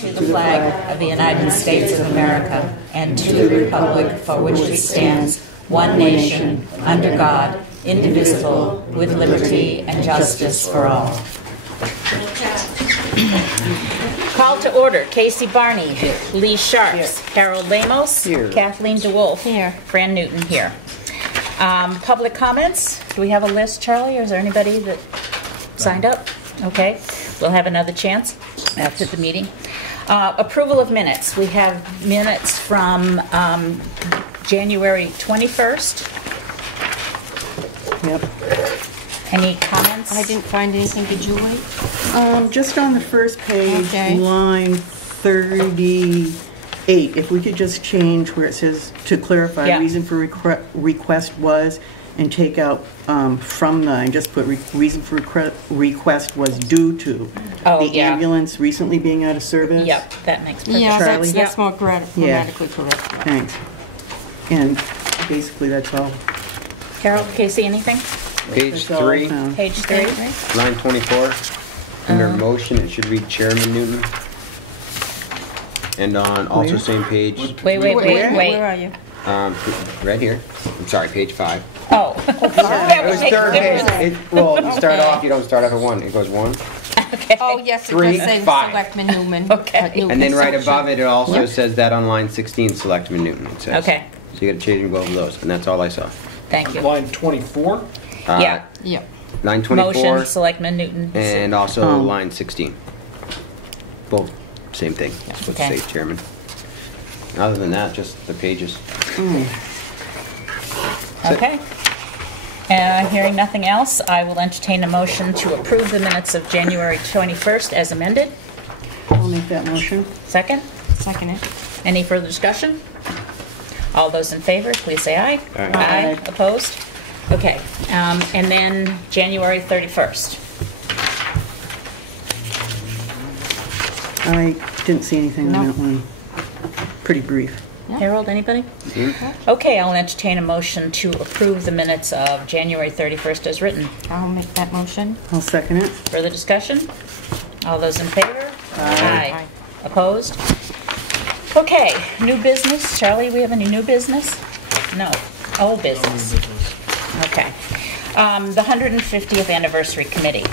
to the flag of the United States of America and to the republic for which it stands, one nation, under God, indivisible, with liberty and justice for all. Call to order. Casey Barney, Lee Sharps, Harold Lamos, Kathleen DeWolf, here. Fran Newton here. Public comments. Do we have a list, Charlie, or is there anybody that signed up? Okay. We'll have another chance after the meeting. Approval of minutes. We have minutes from January 21st. Yep. Any comments? I didn't find anything. Did you wait? Just on the first page, okay. Line 38, if we could just change where it says to clarify, reason for request was, and take out from the, and just put reason for request was due to the ambulance recently being out of service. Yep, that makes perfect sense. Yeah, that's more grammatically correct. Thanks. And basically that's all. Carol, Casey, anything? Page 3. Page 3. Line 24. Under motion, it should read Chairman Newton. And on also same page. Wait. Where are you? Right here. I'm sorry, page 5. Oh. It was third page. You start off, you don't start off at 1. It goes 1. Okay. Oh, yes, it 3, does say 5. Selectman Newman. Okay. And then right above it, it also says that on line 16, Selectman Newton, it says. Okay. So you got to change both of those, and that's all I saw. Thank you. Line 24? Yeah. Line 24. Motion, Selectman Newton. And also line 16. Both same thing. Supposed to say Chairman. Other than that, just the pages. Okay. Hearing nothing else, I will entertain a motion to approve the minutes of January 21st as amended. I'll make that motion. Second? Second it. Any further discussion? All those in favor, please say aye. Aye. Aye. Opposed? Okay. And then January 31st. I didn't see anything on that one. Pretty brief. Yeah. Harold, anybody? Mm-hmm. Okay, I'll entertain a motion to approve the minutes of January 31st as written. I'll make that motion. I'll second it. Further discussion? All those in favor? Aye. Opposed? Okay, new business. Charlie, we have any new business? No. Old business. Okay. The 150th Anniversary Committee.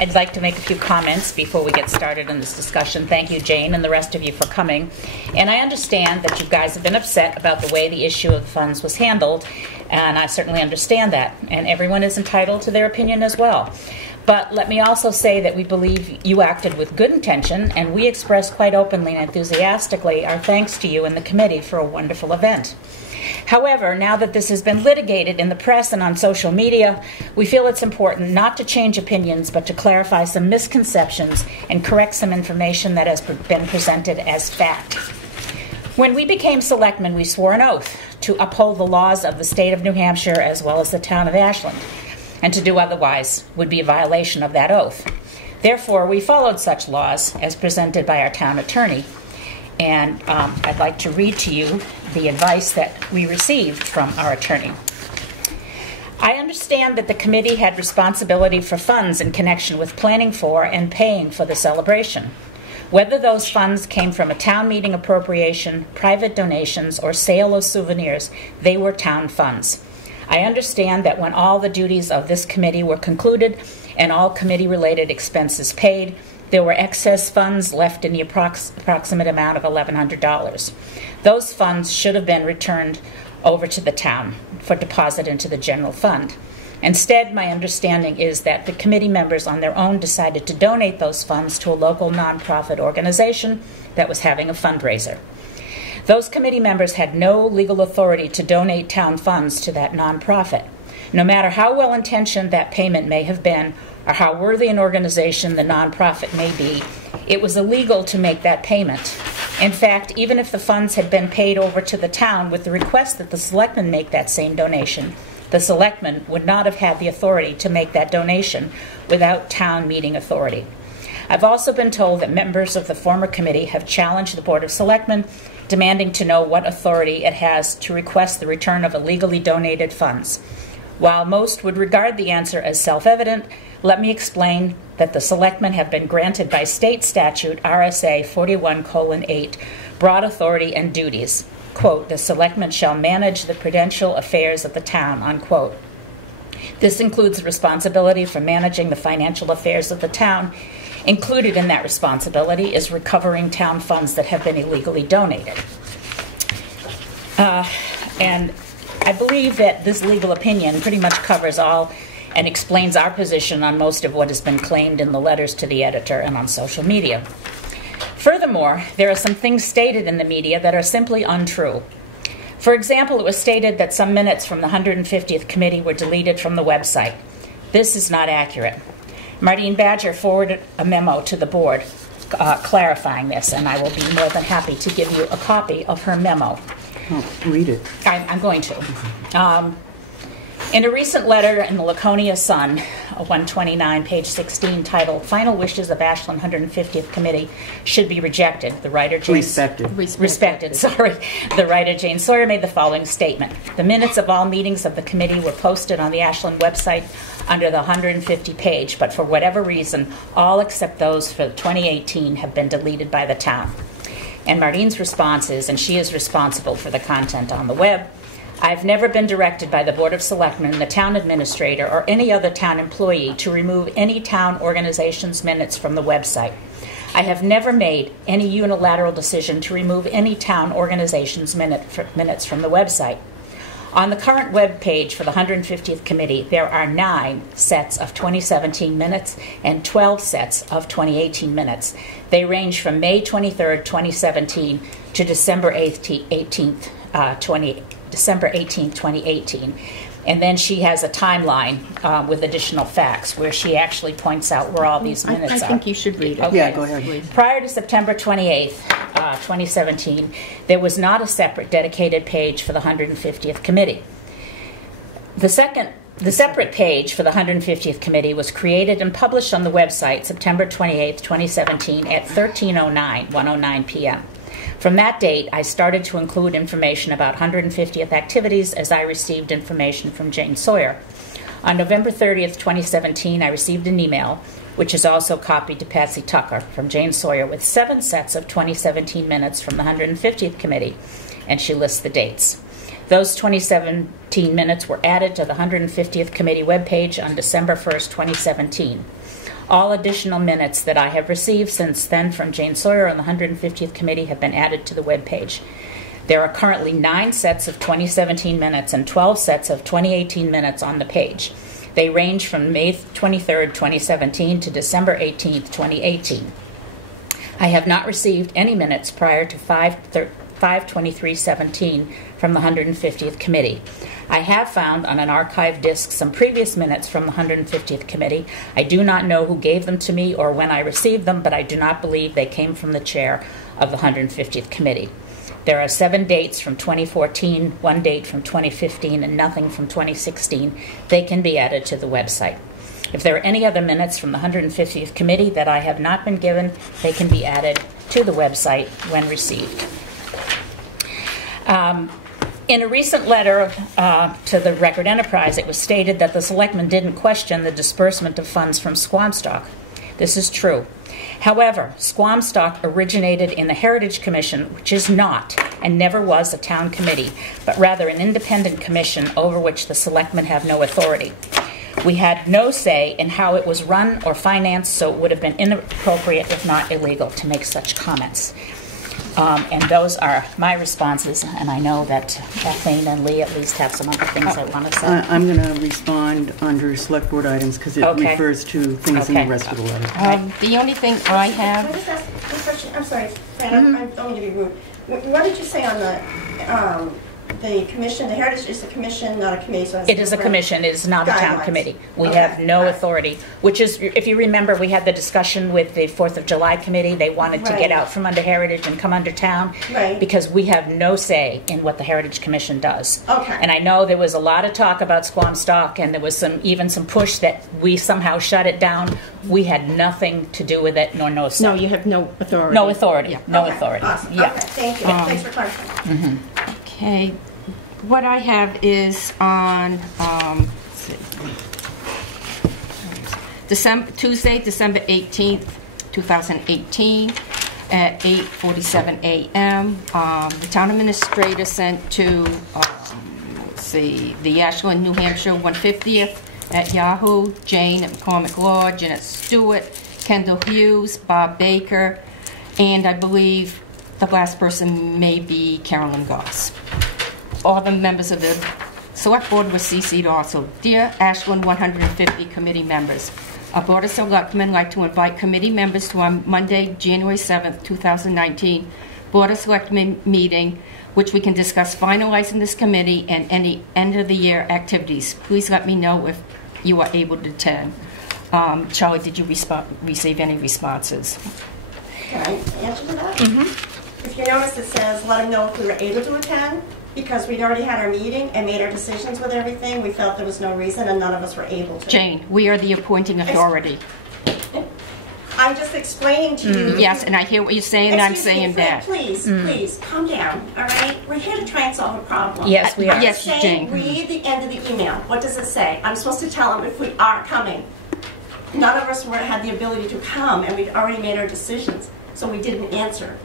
I'd like to make a few comments before we get started in this discussion. Thank you, Jane, and the rest of you for coming. And I understand that you guys have been upset about the way the issue of the funds was handled, and I certainly understand that. And everyone is entitled to their opinion as well. But let me also say that we believe you acted with good intention, and we express quite openly and enthusiastically our thanks to you and the committee for a wonderful event. However, now that this has been litigated in the press and on social media, we feel it's important not to change opinions, but to clarify some misconceptions and correct some information that has been presented as fact. When we became selectmen, we swore an oath to uphold the laws of the state of New Hampshire as well as the town of Ashland, and to do otherwise would be a violation of that oath. Therefore, we followed such laws as presented by our town attorney. And I'd like to read to you the advice that we received from our attorney. I understand that the committee had responsibility for funds in connection with planning for and paying for the celebration. Whether those funds came from a town meeting appropriation, private donations, or sale of souvenirs, they were town funds. I understand that when all the duties of this committee were concluded and all committee-related expenses paid, there were excess funds left in the approximate amount of $1,100. Those funds should have been returned over to the town for deposit into the general fund. Instead, my understanding is that the committee members on their own decided to donate those funds to a local nonprofit organization that was having a fundraiser. Those committee members had no legal authority to donate town funds to that nonprofit. No matter how well-intentioned that payment may have been, or how worthy an organization the nonprofit may be, it was illegal to make that payment. In fact, even if the funds had been paid over to the town with the request that the selectmen make that same donation, the selectmen would not have had the authority to make that donation without town meeting authority. I've also been told that members of the former committee have challenged the Board of Selectmen, demanding to know what authority it has to request the return of illegally donated funds. While most would regard the answer as self-evident, let me explain that the selectmen have been granted by state statute RSA 41:8 broad authority and duties. Quote, the selectmen shall manage the prudential affairs of the town, unquote. This includes responsibility for managing the financial affairs of the town. Included in that responsibility is recovering town funds that have been illegally donated. And I believe that this legal opinion pretty much covers all and explains our position on most of what has been claimed in the letters to the editor and on social media. Furthermore, there are some things stated in the media that are simply untrue. For example, it was stated that some minutes from the 150th committee were deleted from the website. This is not accurate. Martine Badger forwarded a memo to the board clarifying this, and I will be more than happy to give you a copy of her memo. Oh, read it. I'm going to. In a recent letter in the Laconia Sun, 129, page 16, titled "Final Wishes of Ashland 150th Committee Should Be Rejected," the writer Jane Respected. Sorry, the writer Jane Sawyer made the following statement: "The minutes of all meetings of the committee were posted on the Ashland website under the 150 page, but for whatever reason, all except those for 2018 have been deleted by the town." And Martine's response is, and she is responsible for the content on the web, "I've never been directed by the Board of Selectmen, the town administrator, or any other town employee to remove any town organization's minutes from the website. I have never made any unilateral decision to remove any town organization's minutes from the website. On the current web page for the 150th committee, there are 9 sets of 2017 minutes and 12 sets of 2018 minutes. They range from May 23rd, 2017 to December 18th, 2018. And then she has a timeline with additional facts where she actually points out where all these minutes are. I think you should read it. Okay. Yeah, go ahead. Please. Prior to September 28th, 2017, there was not a separate dedicated page for the 150th committee. The separate page for the 150th committee was created and published on the website September 28th, 2017 at 1:09 p.m. From that date, I started to include information about 150th activities as I received information from Jane Sawyer. On November 30th, 2017, I received an email, which is also copied to Patsy Tucker, from Jane Sawyer with 7 sets of 2017 minutes from the 150th committee, and she lists the dates. Those 2017 minutes were added to the 150th committee webpage on December 1st, 2017. All additional minutes that I have received since then from Jane Sawyer and the 150th committee have been added to the webpage. There are currently 9 sets of 2017 minutes and 12 sets of 2018 minutes on the page. They range from May 23rd, 2017 to December 18th, 2018. I have not received any minutes prior to 5/23/17 from the 150th committee. I have found on an archive disk some previous minutes from the 150th committee. I do not know who gave them to me or when I received them, but I do not believe they came from the chair of the 150th committee. There are 7 dates from 2014, 1 date from 2015, and nothing from 2016. They can be added to the website. If there are any other minutes from the 150th committee that I have not been given, they can be added to the website when received. In a recent letter to the Record Enterprise, it was stated that the selectmen didn't question the disbursement of funds from Squamstock. This is true. However, Squamstock originated in the Heritage Commission, which is not and never was a town committee, but rather an independent commission over which the selectmen have no authority. We had no say in how it was run or financed, so it would have been inappropriate, if not illegal, to make such comments. And those are my responses, and I know that Kathleen and Lee at least have some other things I want to say. I'm going to respond under select board items because it refers to things in the rest of the letter. The only thing I have... Can I just ask a question? I'm sorry, Fran, I don't mean to be rude. What did you say on the commission? The Heritage is a commission, not a committee. So it is a commission. It is not a town committee. We have no authority, which is, if you remember, we had the discussion with the 4th of July committee. They wanted to get out from under Heritage and come under town because we have no say in what the Heritage Commission does. Okay. And I know there was a lot of talk about Squamstock, and there was even some push that we somehow shut it down. We had nothing to do with it, nor no say. No, you have no authority. No authority. Yeah. No authority. Awesome. Yeah. Okay, thank you. Thanks for clarifying. Okay. What I have is on Tuesday, December 18th, 2018, at 8:47 a.m. The town administrator sent to, let's see, the Ashland, New Hampshire 150th at Yahoo, Jane at McCormick Law, Jeanette Stewart, Kendall Hughes, Bob Baker, and I believe the last person may be Carolyn Goss. All the members of the Select Board were CC'd also. Dear Ashland 150 committee members, our Board of Selectmen like to invite committee members to our Monday, January 7th, 2019 Board of Selectmen meeting, which we can discuss finalizing this committee and any end-of-the-year activities. Please let me know if you are able to attend. Charlie, did you receive any responses? Can I answer to that? If you notice, it says, let them know if we were able to attend. Because we'd already had our meeting and made our decisions with everything, we felt there was no reason and none of us were able to. Jane, we are the appointing authority. I'm just explaining to you. Yes, and I hear what you're saying, and I'm saying that. Please, please, calm down, all right? We're here to try and solve a problem. Yes, we are. Yes, Jane. Read the end of the email. What does it say? I'm supposed to tell them if we are coming. None of us had the ability to come, and we'd already made our decisions, so we didn't answer.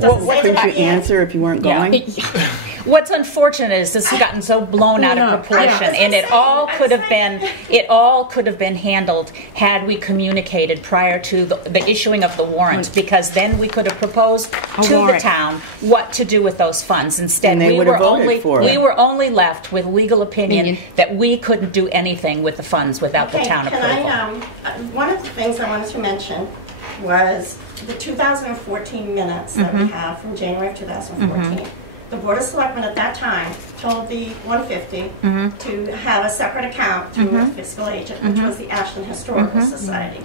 Couldn't you answer if you weren't going? Yeah. What's unfortunate is this has gotten so blown out of proportion, and it all could have been handled had we communicated prior to the issuing of the warrant, because then we could have proposed to the town what to do with those funds. Instead, we were only left with legal opinion that we couldn't do anything with the funds without the town approval. One of the things I wanted to mention was the 2014 minutes that we have from January of 2014. The Board of Selectmen at that time told the 150 to have a separate account through a fiscal agent, which was the Ashland Historical Society.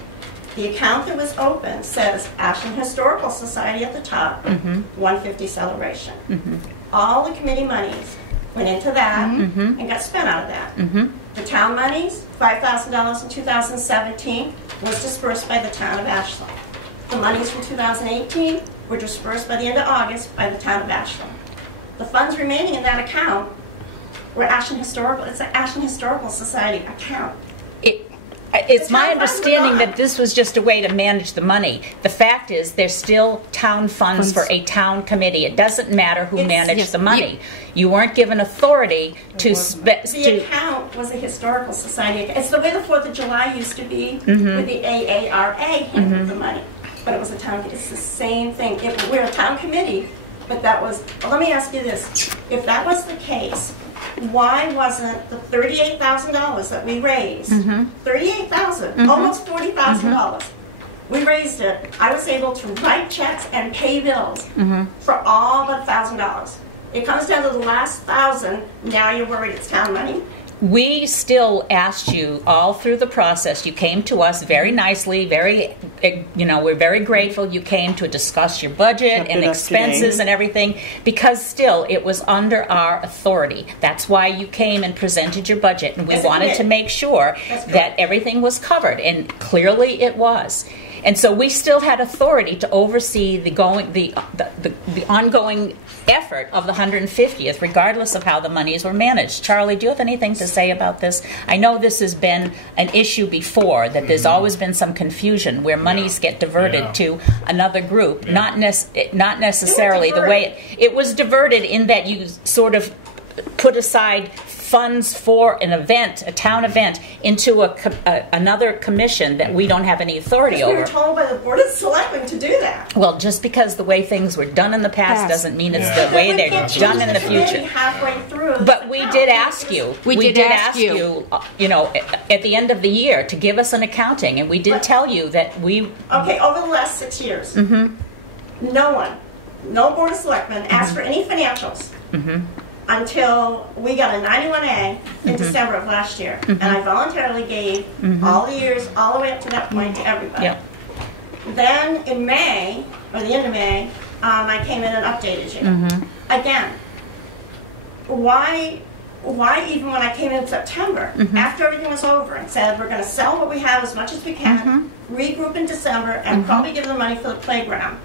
The account that was open says Ashland Historical Society at the top, 150 celebration. All the committee monies went into that and got spent out of that. The town monies, $5,000 in 2017, was dispersed by the town of Ashland. The monies from 2018 were dispersed by the end of August by the town of Ashland. The funds remaining in that account were Ashland Historical. It's an Ashland Historical Society account. It's my understanding that this was just a way to manage the money. The fact is, there's still town funds for a town committee. It doesn't matter who managed the money. You weren't given authority to The account was a historical society. It's the way the 4th of July used to be with the AARA handled the money. But it was a town. It's the same thing. We're a town committee, but that was. Well, let me ask you this: if that was the case, why wasn't the $38,000 that we raised, $38,000, almost $40,000? We raised it. I was able to write checks and pay bills for all but $1,000. It comes down to the last $1,000. Now you're worried it's town money. We still asked you all through the process. You came to us very nicely, we're very grateful you came to discuss your budget and expenses and everything, because still it was under our authority. That's why you came and presented your budget, and we wanted to make sure that everything was covered, and clearly it was. And so we still had authority to oversee the ongoing effort of the 150th, regardless of how the monies were managed. Charlie, do you have anything to say about this? I know this has been an issue before, that there's always been some confusion where monies get diverted to another group, not necessarily the way it was diverted, in that you sort of put aside funds for an event, a town event, into another commission that we don't have any authority over. We were told by the Board of Selectmen to do that. Well, just because the way things were done in the past doesn't mean it's the way they're done in the future. Halfway through. But we did ask you. We did ask you, at the end of the year, to give us an accounting, and we did tell you that we. Okay, over the last 6 years, no Board of Selectmen asked for any financials. Until we got a 91A in December of last year. And I voluntarily gave all the years, all the way up to that point, to everybody. Yep. Then in May, or the end of May, I came in and updated you. Again, why even when I came in September, after everything was over, and said we're going to sell what we have as much as we can, regroup in December, and probably give them money for the playground.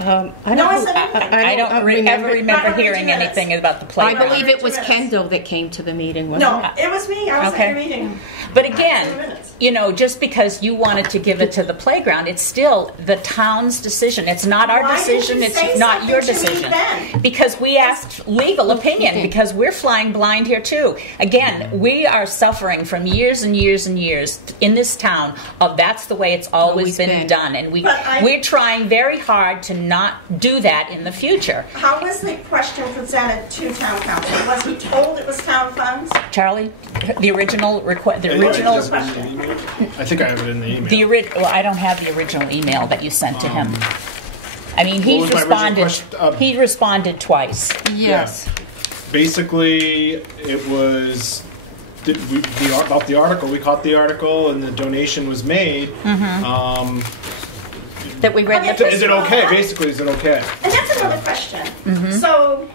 I No don't, one said anything. I don't ever remember Not hearing minutes. anything about the I playground. believe it was 2 minutes. Kendall that came to the meeting, wasn't No, it? it was me. I was Okay. at your meeting. But 2 again, minutes. you know, just because you wanted to give it to the playground, it's still the town's decision. It's not our Why didn't decision. you It's say not your something to me decision. then? Because we asked legal opinion, because we're flying blind here too. Again, we are suffering from years and years and years in this town of that's the way it's always been done. And we're trying very hard to not do that in the future. How was the question presented to town council? Was he told it was town funds? Charlie, the original request, the What was original, your question? I think I have it in the email. well, I don't have the original email that you sent to him. I mean, What he's was my original responded. question? He responded twice. Yes. Basically, it was about the article. We caught the article, and the donation was made. That we read But the Is it okay? Basically, is it okay? And that's another question. So,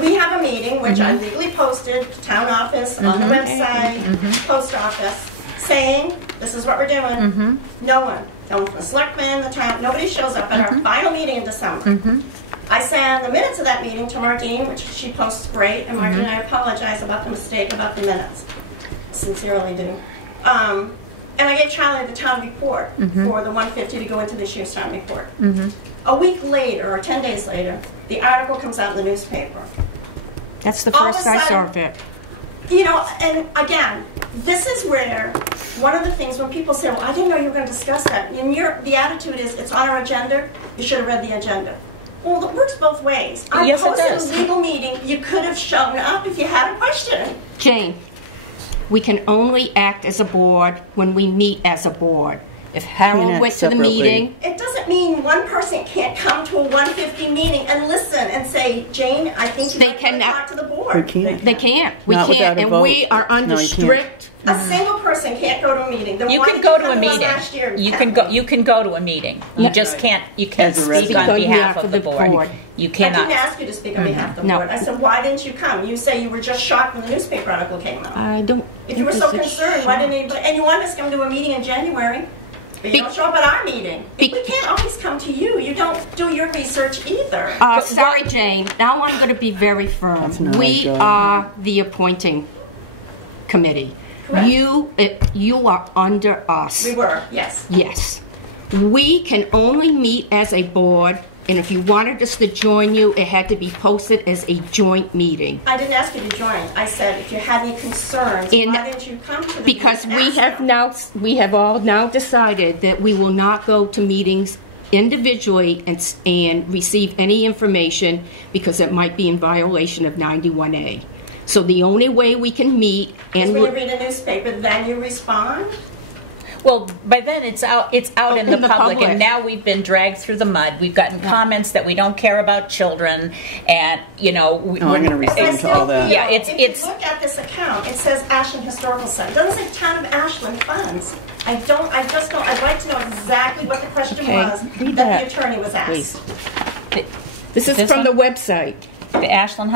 we have a meeting, which I legally posted, town office, on the website, post office, saying, this is what we're doing. No one, from the selectmen, the town, nobody shows up at our final meeting in December. I sent the minutes of that meeting to Martine, which she posts great, and Martine, I apologize about the mistake about the minutes. Sincerely do. And I gave Charlie the town report for the 150 to go into this year's town report. A week later, or 10 days later, the article comes out in the newspaper. That's the All of first a I saw sudden- of it. You know, and again, this is where one of the things when people say, well, I didn't know you were going to discuss that. And the attitude is, it's on our agenda, you should have read the agenda. Well, it works both ways. I Yes, it posted does. a legal meeting, you could have shown up if you had a question. Jane, we can only act as a board when we meet as a board. If Harold Can't went act to the separately. meeting, It doesn't mean one person can't come to a 150 meeting and listen and say, Jane, I think you They might want to cannot- talk to the board. We can't. they can't. We Not can't, without a and vote. we are under No, you can't. strict. A single person can't go to a meeting. The You one can that go to a come meeting. last year, You Kathy. can go. You can go to a meeting. You just can't. You can't As a speak resident. on Speak on behalf behalf of of the the board. board. You I cannot. didn't ask you to speak on behalf of the No. board. I said, why didn't you come? You say you were just shocked when the newspaper article came out. I don't. If you were so think it's a concerned, why shock. didn't anybody? And you wanted us to come to a meeting in January, but you Be- don't show up at our meeting. Be- We can't always come to you. You don't do your research either. Sorry, Jane. Now I'm going to be very firm. That's not We our job. are the appointing committee. Correct. You are under us. We were, yes. Yes. We can only meet as a board, and if you wanted us to join you, it had to be posted as a joint meeting. I didn't ask you to join. I said, if you had any concerns, In- why didn't you come to the Because meeting and ask them? we have all now decided that we will not go to meetings individually and receive any information because it might be in violation of 91A. So the only way we can meet Because and when you read a newspaper, then you respond? Well, by then it's out in the public, public. and now we've been dragged through the mud. We've gotten comments that we don't care about children, and you know. Oh, I'm going to respond to all that. Yeah, if it's- you look at this account, it says Ashland Historical Center. It doesn't say Town of Ashland funds. I just don't, I'd like to know exactly what the question Okay, was read that that, the attorney was please. asked. This is This from one? the website. The Ashland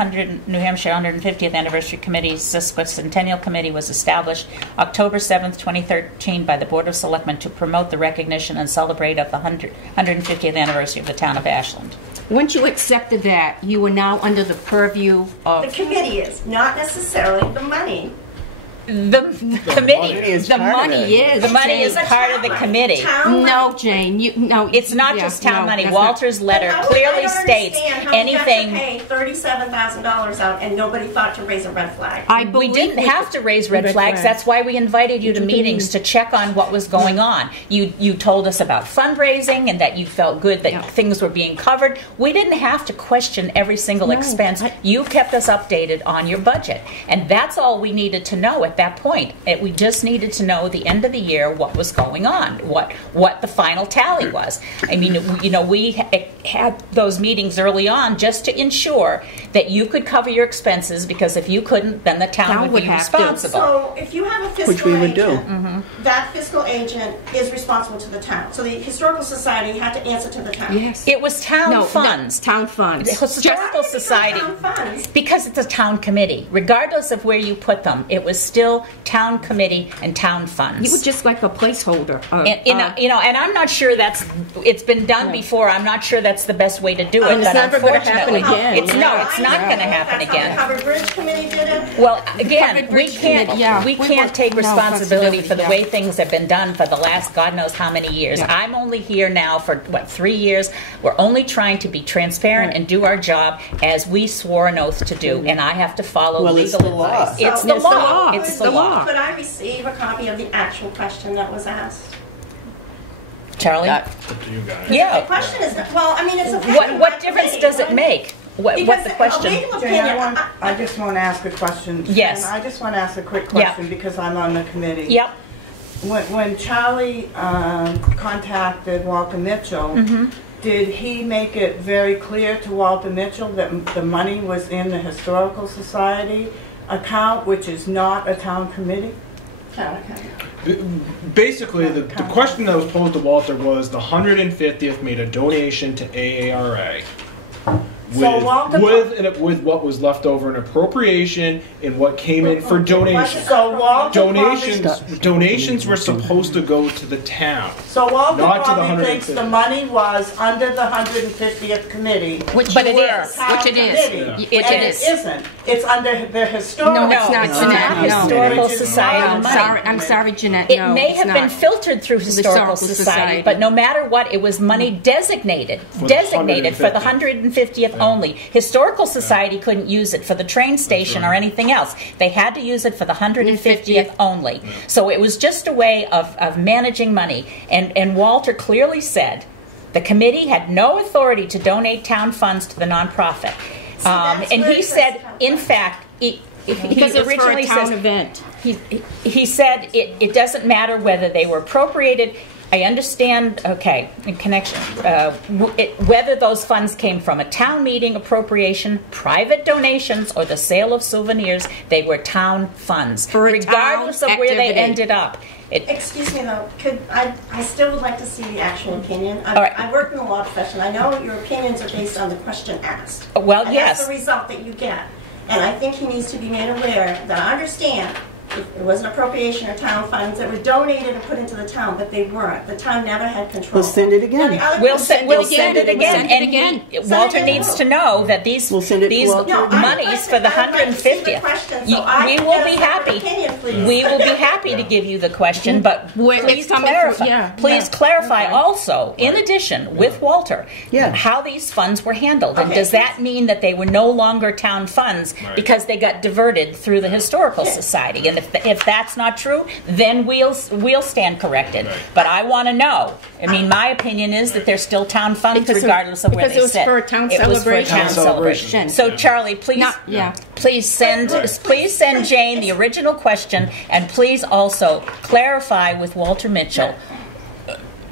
New Hampshire 150th Anniversary Committee, Sesquicentennial Committee, was established October 7th, 2013 by the Board of Selectmen to promote the recognition and celebrate of the 150th anniversary of the town of Ashland. Once you accepted that, you are now under the purview The of committee is, not necessarily the money. The committee. is the part of money it. is. The money Jane. is part of the committee. Town No, money. Jane. No. It's not yeah, just town no, money. that's not- Walter's letter I clearly don't states understand how we got to anything. pay $37,000 out and nobody thought to raise a red flag. I We believe didn't have to raise red flags. That's why we invited you to meetings to check on what was going on. You told us about fundraising and that you felt good that Yeah. things were being covered. We didn't have to question every single expense. You kept us updated on your budget, and that's all we needed to know at that point. We just needed to know at the end of the year what was going on, what the final tally was. I mean, we had those meetings early on just to ensure that you could cover your expenses, because if you couldn't, then the town would be have to. responsible. So if you have a fiscal Which we would do. agent, that fiscal agent is responsible to the town. So the Historical Society had to answer to the town. Yes. It was town No, funds. Town funds. The Historical Why did it become Society, town funds? because it's a town committee. Regardless of where you put them, it was still still town committee and town funds. You were just like a placeholder. And I'm not sure it's been done before. I'm not sure that's the best way to do it. And it's but never gonna happen unfortunately, again. it's not going to happen again. That's how the Covered Bridge Committee did it. Well, again, Covered we Bridge can't Committee, yeah. we We can't want take no responsibility for the flexibility, way things have been done for the last God knows how many years. Yeah. I'm only here now for 3 years. We're only trying to be transparent and do our job as we swore an oath to do, and I have to follow Well, it's legal the law. advice. It's So- the law. It's It's the the law. law. Could I receive a copy of the actual question that was asked? Charlie? Up to you guys. The Yeah. question is, well, I mean, it's affecting What my difference committee, does it right? make? What Because the a question? legal Jane, opinion, I just want to ask a question. Yes. And I just want to ask a quick Yeah. question because I'm on the committee. Yep. When Charlie contacted Walter Mitchell, Mm-hmm. did he make it very clear to Walter Mitchell that the money was in the Historical Society account, which is not a town committee? Basically, the question that was posed to Walter was the 150th made a donation to AARA. So Walter- With what was left over in appropriation and what came in for donations. So Walter Donations were supposed to go to the town. So Walter Not to the probably thinks 150. the money was under the 150th committee. But it is. town Which it is. committee, It and is. it isn't. It's under the historical. No, it's not, it's Jeanette. not No. Historical Which is Society not- money. I'm sorry, Jeanette. It no, may it's have not. been filtered through Historical Historical Society, Society. but no matter what, it was money designated the for the 150th. 150th only. Historical Society couldn't use it for the train station or anything else. They had to use it for the 150th only. So it was just a way of managing money. And Walter clearly said the committee had no authority to donate town funds to the nonprofit. that's And where he it said, does come in from. fact, he Because it's for a originally town says, event. he said it doesn't matter whether they were appropriated. I understand, okay, in connection, whether those funds came from a town meeting appropriation, private donations, or the sale of souvenirs, they were town funds, For a regardless town of where they activity. ended up. Excuse me though, I still would like to see the actual opinion. All right. I work in the law profession. I know your opinions are based on the question asked. Well, and yes. that's the result that you get. And I think he needs to be made aware that I understand if it was an appropriation or town funds that were donated and put into the town, but they weren't. The town never had control. We'll send it again. Now, the other We'll question- send it again. Send it again. And Walter needs to know that these We'll send it to these Walter. No, I'd monies like for the to- I'd like to see the 150th. question, so I We can will get a be separate happy. opinion, please. We will be happy to give you the question, but Where please it's coming from, clarify. yeah, Please yeah. clarify Okay. also, in addition, with Walter, Yeah. how these funds were handled, and Okay. does that mean that they were no longer town funds Right. because they got diverted through the historical society? And if that's not true, then we'll stand corrected. Right. But I want to know. I mean, my opinion is that they're still town funds Because of- regardless of where because they it was sit. for a town It was for a celebration. town Town celebration. celebration. So Yeah. Charlie, please, Not- yeah. please send Jane the original question, and please also clarify with Walter Mitchell.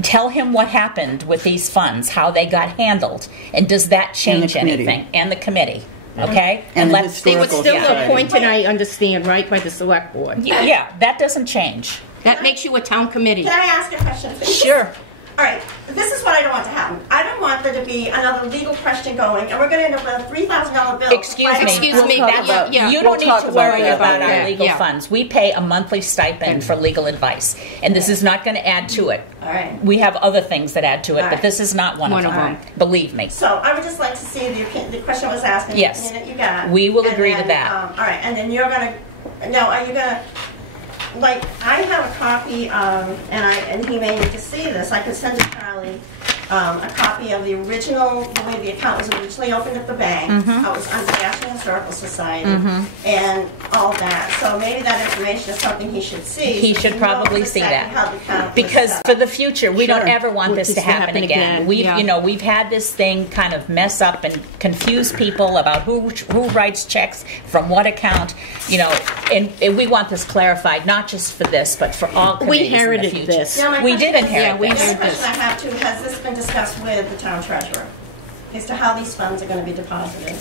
Tell him what happened with these funds, how they got handled, and does that change committee. anything? And the committee, okay? And the let's They were Historical still Society. appointed, I understand, right, by the select board. Yeah, that doesn't change. That makes you a town committee. Can I ask a question, please? Sure. All right, this is what I don't want to happen. I don't want there to be another legal question going, and we're going to end up with a $3,000 bill. Excuse me. Excuse me, talk that- about- yeah. You We'll don't need talk to about worry that about our later. legal Yeah. funds. We pay a monthly stipend for legal advice, and this is not going to add to it. All right. We have other things that add to it, All but right. this is not one of them. Believe me. So I would just like to see the question was asked, and Yes. the opinion that you got. We will And agree to then, that. All right, and then you're going to, no, are you going to, like, I have a copy, and he may need to see this. I could send to Charlie a copy of the original, the way the account was originally opened at the bank. Mm-hmm. I was under the Ashland Historical Society, and all that. So maybe that information is something he should see. He so should knows probably see exactly that. how the account was Because set for up. the future, we don't Sure. ever want Want this to happen again. We've, yeah. we've had this thing kind of mess up and confuse people about who writes checks from what account, and we want this clarified, not just for this, but for all We committees in the inherited future. this. Yeah, my We question did is- inherit we this. The other inherited question I have too, has this been discussed with the town treasurer as to how these funds are going to be deposited?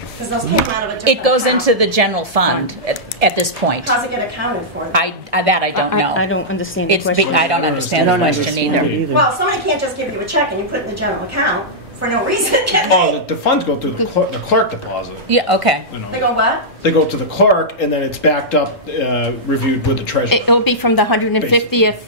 Because those came out of a different It goes account. into the general fund at this point. How's it get accounted for? I don't know. I don't understand the It's question. I don't understand I the don't question understand either. it either. Well, somebody can't just give you a check and you put it in the general account for no reason, can Oh, they? the funds go through the clerk deposit. Yeah, okay. You know. They go what? They go to the clerk, and then it's backed up, reviewed with the treasurer. It will be from the 150th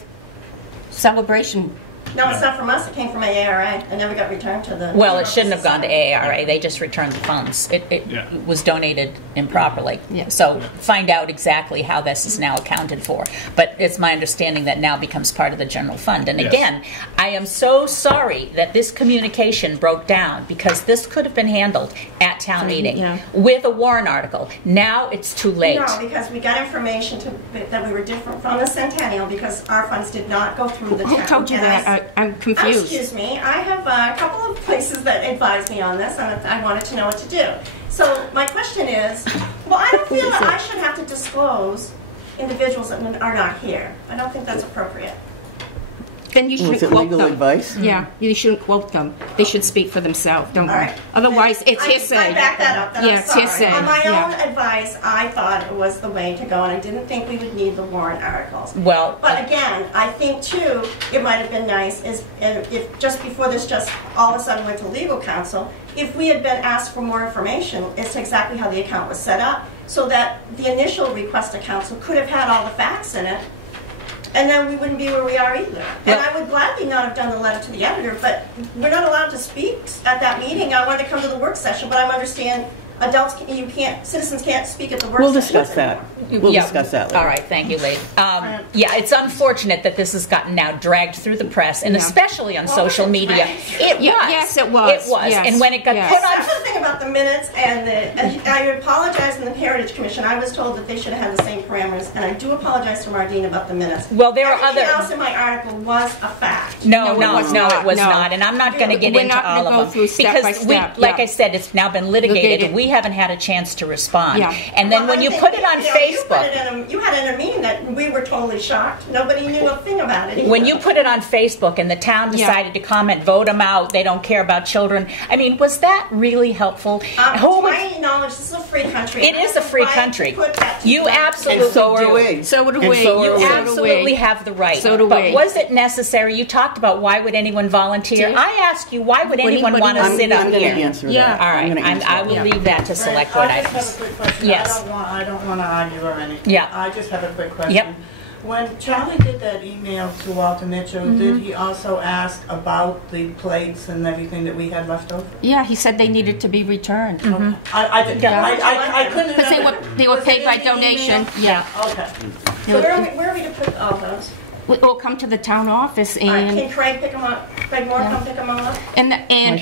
celebration. No, it's not from us. It came from AARA. It never got returned to the. Well, it shouldn't have gone to AARA. They just returned the funds. It Yeah. was donated improperly. Yeah. So find out exactly how this is now accounted for. But it's my understanding that now becomes part of the general fund. And Yes. again, I am so sorry that this communication broke down, because this could have been handled at town meeting yeah. with a warrant article. Now it's too late. No, because we got information that we were different from the Centennial because our funds did not go through the town. Who told you And that? I'm confused. Excuse me. I have a couple of places that advised me on this, and I wanted to know what to do. So my question is, well, I don't feel that I should have to disclose individuals that are not here. I don't think that's appropriate. Then you Was shouldn't it quote legal them. advice? Yeah, you shouldn't quote them. They should speak for themselves, don't All they? right. Otherwise, it's hearsay. I back that up. That Yeah, I'm it's sorry. hearsay. On my Yeah. own advice, I thought it was the way to go, and I didn't think we would need the warrant articles. Well, But again, I think too, it might have been nice is if just before this just all of a sudden went to legal counsel, if we had been asked for more information as to exactly how the account was set up, so that the initial request to counsel could have had all the facts in it, and then we wouldn't be where we are either. And I would gladly not have done the letter to the editor, but we're not allowed to speak at that meeting. I wanted to come to the work session, but I understand adults, citizens can't speak at the work We'll sessions discuss that. anymore. We'll Yeah. discuss that later. All right, thank you, Lee. Yeah, it's unfortunate that this has gotten now dragged through the press, and Yeah. especially on Well, social it's media. dragged. It was. Yes, it was. It was. Yes. And when it got Yes. put That's on... the thing about the minutes and I apologize in the Heritage Commission. I was told that they should have had the same parameters, and I do apologize to Mardine about the minutes. Well, there are Everything other... else in my article was a fact. No, No, it was no, not. it was No. not. And I'm not going to get We're into not gonna all go of them. through step by Because, we, step, like yeah. I said, it's now been litigated, Litigated. and we haven't had a chance to respond. Yeah. And then Well, when I you think, put it on you Facebook... You had it in a meeting that we were totally shocked. Nobody knew a thing about it. When either. you put it on Facebook and the town Yeah. decided to comment, vote them out, they don't care about children, I mean, was that really helpful? To Who would- my knowledge, this is a free country. It is a free I have the right country. to put that to You them. absolutely And so do. are we. So do And we. so are You we. absolutely have the right. So do but we. was it necessary? You talked about why would anyone volunteer. Yeah. I ask you, why would anyone anybody want to want- sit I'm up going to here? answer Yeah. that. All right, I'm gonna answer I that. will Yeah. leave that to select board I just items. have a quick question. Yes. I don't want to argue or anything. Yeah. I just have a quick question. Yep. When Charlie did that email to Walter Mitchell, did he also ask about the plates and everything that we had left over? Yeah, he said they needed to be returned. I couldn't Because they were was paid it by in the email? donation. Yeah. Okay. So where are we to put all those? We'll come to the town office All right, and can Craig pick them up? Craig Moore come pick them all up? and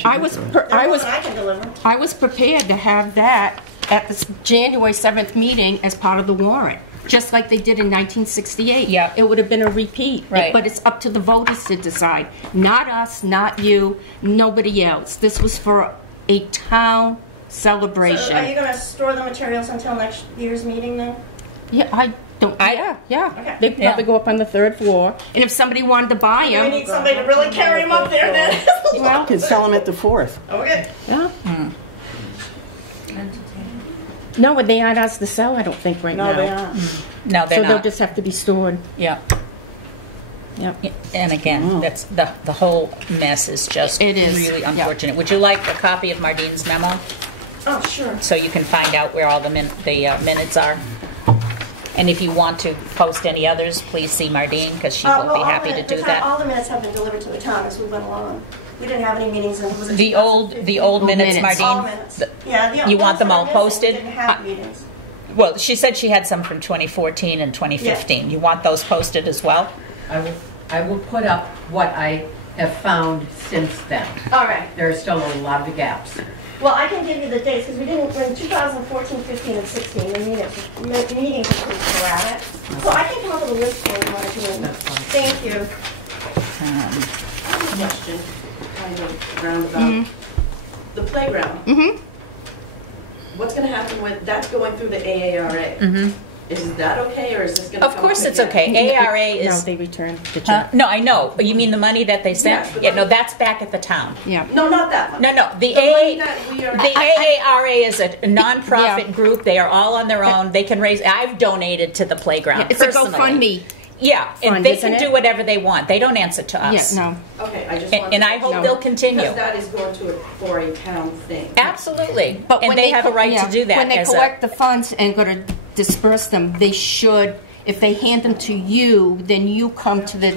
I was I can deliver. I was prepared to have that at the January 7th meeting as part of the warrant, just like they did in 1968. Yeah. It would have been a repeat. Right. But it's up to the voters to decide. Not us, not you, nobody else. This was for a town celebration. So are you going to store the materials until next year's meeting then? Yeah, I don't. I- yeah. Okay. They probably Yeah. go up on the 3rd floor. And if somebody wanted to buy We them, need somebody to really carry them up there then. well, Can sell them at the 4th. Okay. yeah. No, but they aren't ours to sell, I don't think, right now. No, they aren't. No, they're So they'll not. just have to be stored. Yeah. Yep. And again, that's the whole mess is just It is, really yeah. unfortunate. Would you like a copy of Mardine's memo Oh, sure. so you can find out where all the minutes are? And if you want to post any others, please see Mardine because she will be all happy to do that. All the minutes have been delivered to the town as we went along. We didn't have any meetings in, was it The old 2015? minutes, minutes. All Mardine. minutes. Yeah, You want them all ones that are missing, posted? We didn't have meetings. Well, she said she had some from 2014 and 2015. You want those posted as well? I will put up what I have found since then. All right. There are still a lot of gaps. Well, I can give you the dates because we didn't, in 2014, 15, and 16, the meetings were pretty sporadic. So I can come up with a list for you, Martine. Thank you. Question, kind of roundabout. The playground. What's going to happen with, that's going through the AARA. Is that okay, or is this going to Of course it's okay. ARA No, is... they returned the check. No, I know. You mean the money that they sent? Yes, the Yeah, no, money. that's back at the town. Yeah. No, not that one. No, the The money that we are- AARA is a nonprofit Yeah. group. They are all on their own. They can raise. I've donated to the playground. It's a personally. GoFundMe. Yeah, and fund, they isn't can it? do whatever they want. They don't answer to us. Yeah, no. Okay, I just And, wanted and to I hope No. they'll continue. Because that is going to for a town thing. Absolutely. But And when they have a right yeah, to do that. When they as collect the funds and go to disperse them, they should, if they hand them to you, then you come to the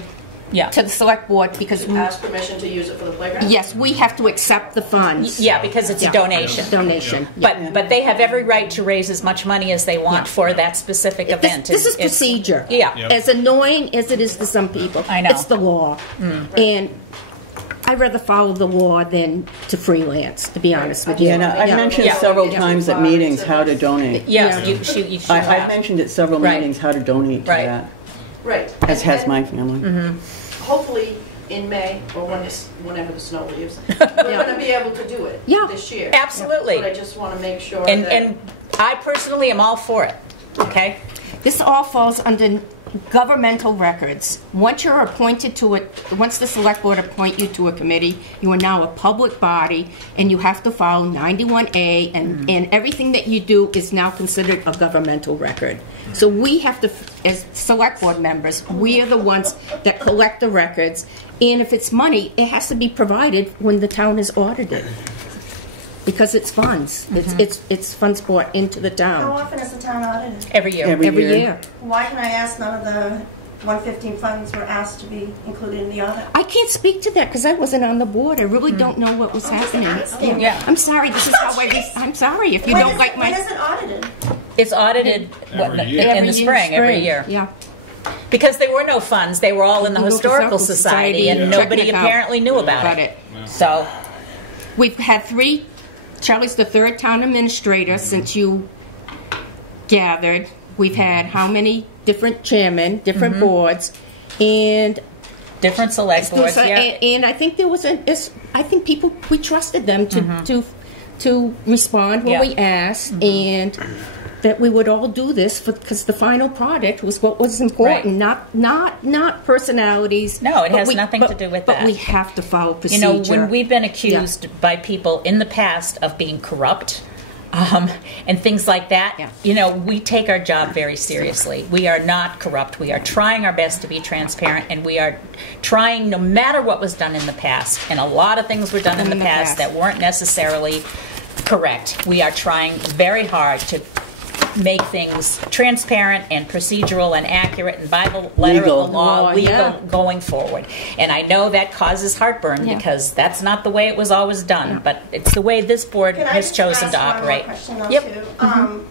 Yeah. to the select board because Ask permission to use it for the playground? yes, we have to accept the funds. Yeah, because it's Yeah. a donation. Donation. Yeah. But they have every right to raise as much money as they want for that specific event. This is It's- procedure. Yeah. Yep. As annoying as it is to some people, I know. it's the law, and I'd rather follow the law than to freelance. To be honest with you. Yeah, no, I've Yeah. mentioned Yeah. several Yeah. times at meetings how to donate. Yeah, Yeah. you should I've have. mentioned at several Right. meetings how to donate to Right. that, Right. as And has then my family. Hopefully in May, or whenever the snow leaves, we're going to be able to do it Yeah. this year. Absolutely. But I just want to make sure And, that... and I personally am all for it, okay? This all falls under governmental records. Once you're appointed to it, once the select board appoint you to a committee, you are now a public body, and you have to follow 91A, and everything that you do is now considered a governmental record. So we have to, as select board members, we are the ones that collect the records, and if it's money, it has to be provided when the town is audited. Because it's funds. It's funds brought into the How town often is the town audited? Every year. every year. Why can I ask none of the 115 funds were asked to be included in the audit? I can't speak to that because I wasn't on the board. I really don't know what was happening. asking. Yeah. I'm sorry. This is how I'm sorry if you When don't is like it- When my. is it audited? It's audited Every year. in the spring, every year. Yeah. Because there were no funds. They were all in the Historical Society, and nobody Checking it out. apparently knew about it. So, We've had three. Charlie's the third town administrator since you gathered. We've had how many different chairmen, different boards, and different select boards, yeah. and I think there was I think people, we trusted them to respond when Yeah. we asked, and that we would all do this because the final product was what was important, not personalities. No, it but has nothing to do with but that. we have to follow You procedure. know, when we've been accused by people in the past of being corrupt, and things like that, Yeah. you know, we take our job very seriously. We are not corrupt. We are trying our best to be transparent, and we are trying, no matter what was done in the past, and a lot of things were done in the past that weren't necessarily correct. We are trying very hard to make things transparent and procedural and accurate and by the letter Legal. of the law, legal, Yeah. going forward. And I know that causes heartburn Yeah. because that's not the way it was always done, but it's the way this board Can I has just chosen ask to one more operate. question, though, Yep. too?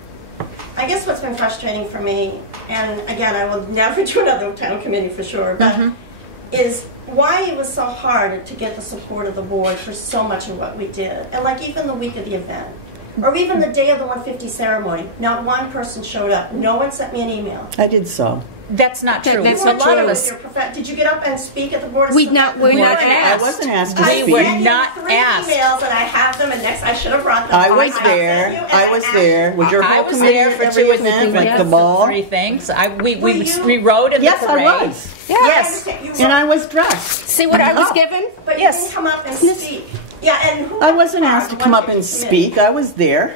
I guess what's been frustrating for me, and again, I will never do another town committee for sure, but is why it was so hard to get the support of the board for so much of what we did. And like even the week of the event, or even the day of the 150 ceremony, not one person showed up. No one sent me an email. I did so. That's not true. That's a not lot true. of us. Did you get up and speak at the board of We're not asked. I wasn't asked to I We were speak. sent you not 3 asked. emails, and I have them, and next I should have brought them. I was sent there. you, and I was asked there. you. Was your I whole was committee there at for every 2 or 3 event, like things. the ball? 3 things. Were you- We rode in Yes, the parade. I was. I Yes. understand. You And were- I was dressed. See what I was Oh. given? But Yes. you didn't come up and speak. Yeah, and who I wasn't asked to the come up and 150 committee? speak. I was there.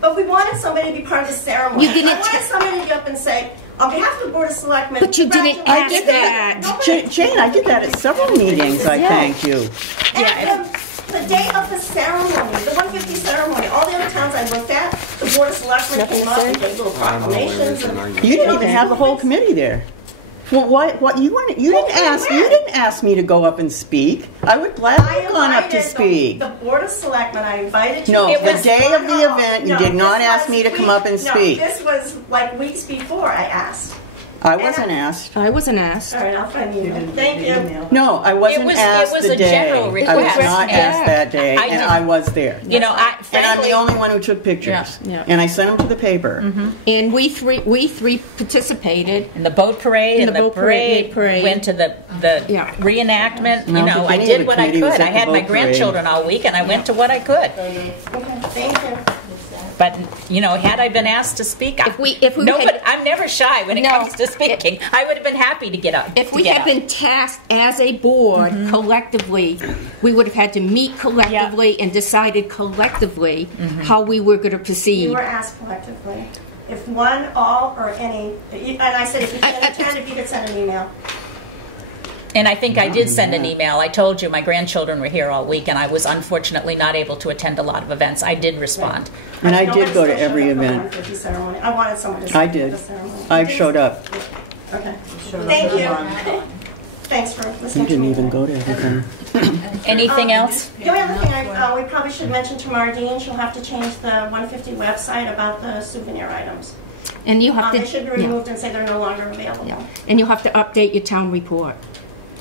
But we wanted somebody to be part of the ceremony. You didn't I wanted somebody to get up and say, on behalf of the Board of Selectmen, But you didn't congratulations. ask that. Nobody- Jane, I did that at several meetings, I thank you. And the day of the ceremony, the 150 ceremony, all the other towns I looked at, the Board of Selectmen came up and gave little proclamations. And, You didn't even have the whole committee there. Well, what you weren't? You didn't ask me to go up and speak. I would gladly I have gone up to invited speak. the Board of Selectmen, I invited you. No, It the was day one of the all. event, you No, did not this ask was me to come up and speak. No, this was like weeks before I asked. I wasn't asked. I wasn't asked. All right, I'll find you. Thank you. No, I wasn't was- asked it was the a day. general I was request. not Yeah. asked that day, I and didn't- I was there. You know, And I'm frankly, the only one who took pictures. Yeah. And I sent them to the paper. And we three participated. in the boat parade, In and the the boat parade, parade, went to the Yeah. reenactment. No, You know, the I day of did the what I committee was could. I at the had my boat parade. grandchildren all week, and I went to what I could. Okay, thank you. But you know, had I been asked to speak, If we nobody, had- I'm never shy when it No. comes to speaking. I would have been happy to get up. If we had been tasked as a board collectively, we would have had to meet collectively and decided collectively how we were going to You proceed. were asked collectively. If one, all, or any, and I said if you can't attend, if you could send an email. And I think I did send an email. I told you my grandchildren were here all week, and I was unfortunately not able to attend a lot of events. I did respond. And I did go to every event. Ceremony. I wanted someone to I did. the ceremony. I showed up. Okay. Thank you. Thanks for listening. You didn't even go to everything. Anything else? The only other thing we probably should mention to Mardine, she'll have to change the 150 website about the souvenir items. And you have to... They should be removed and say they're no longer available. Yeah. And you have to update your town report,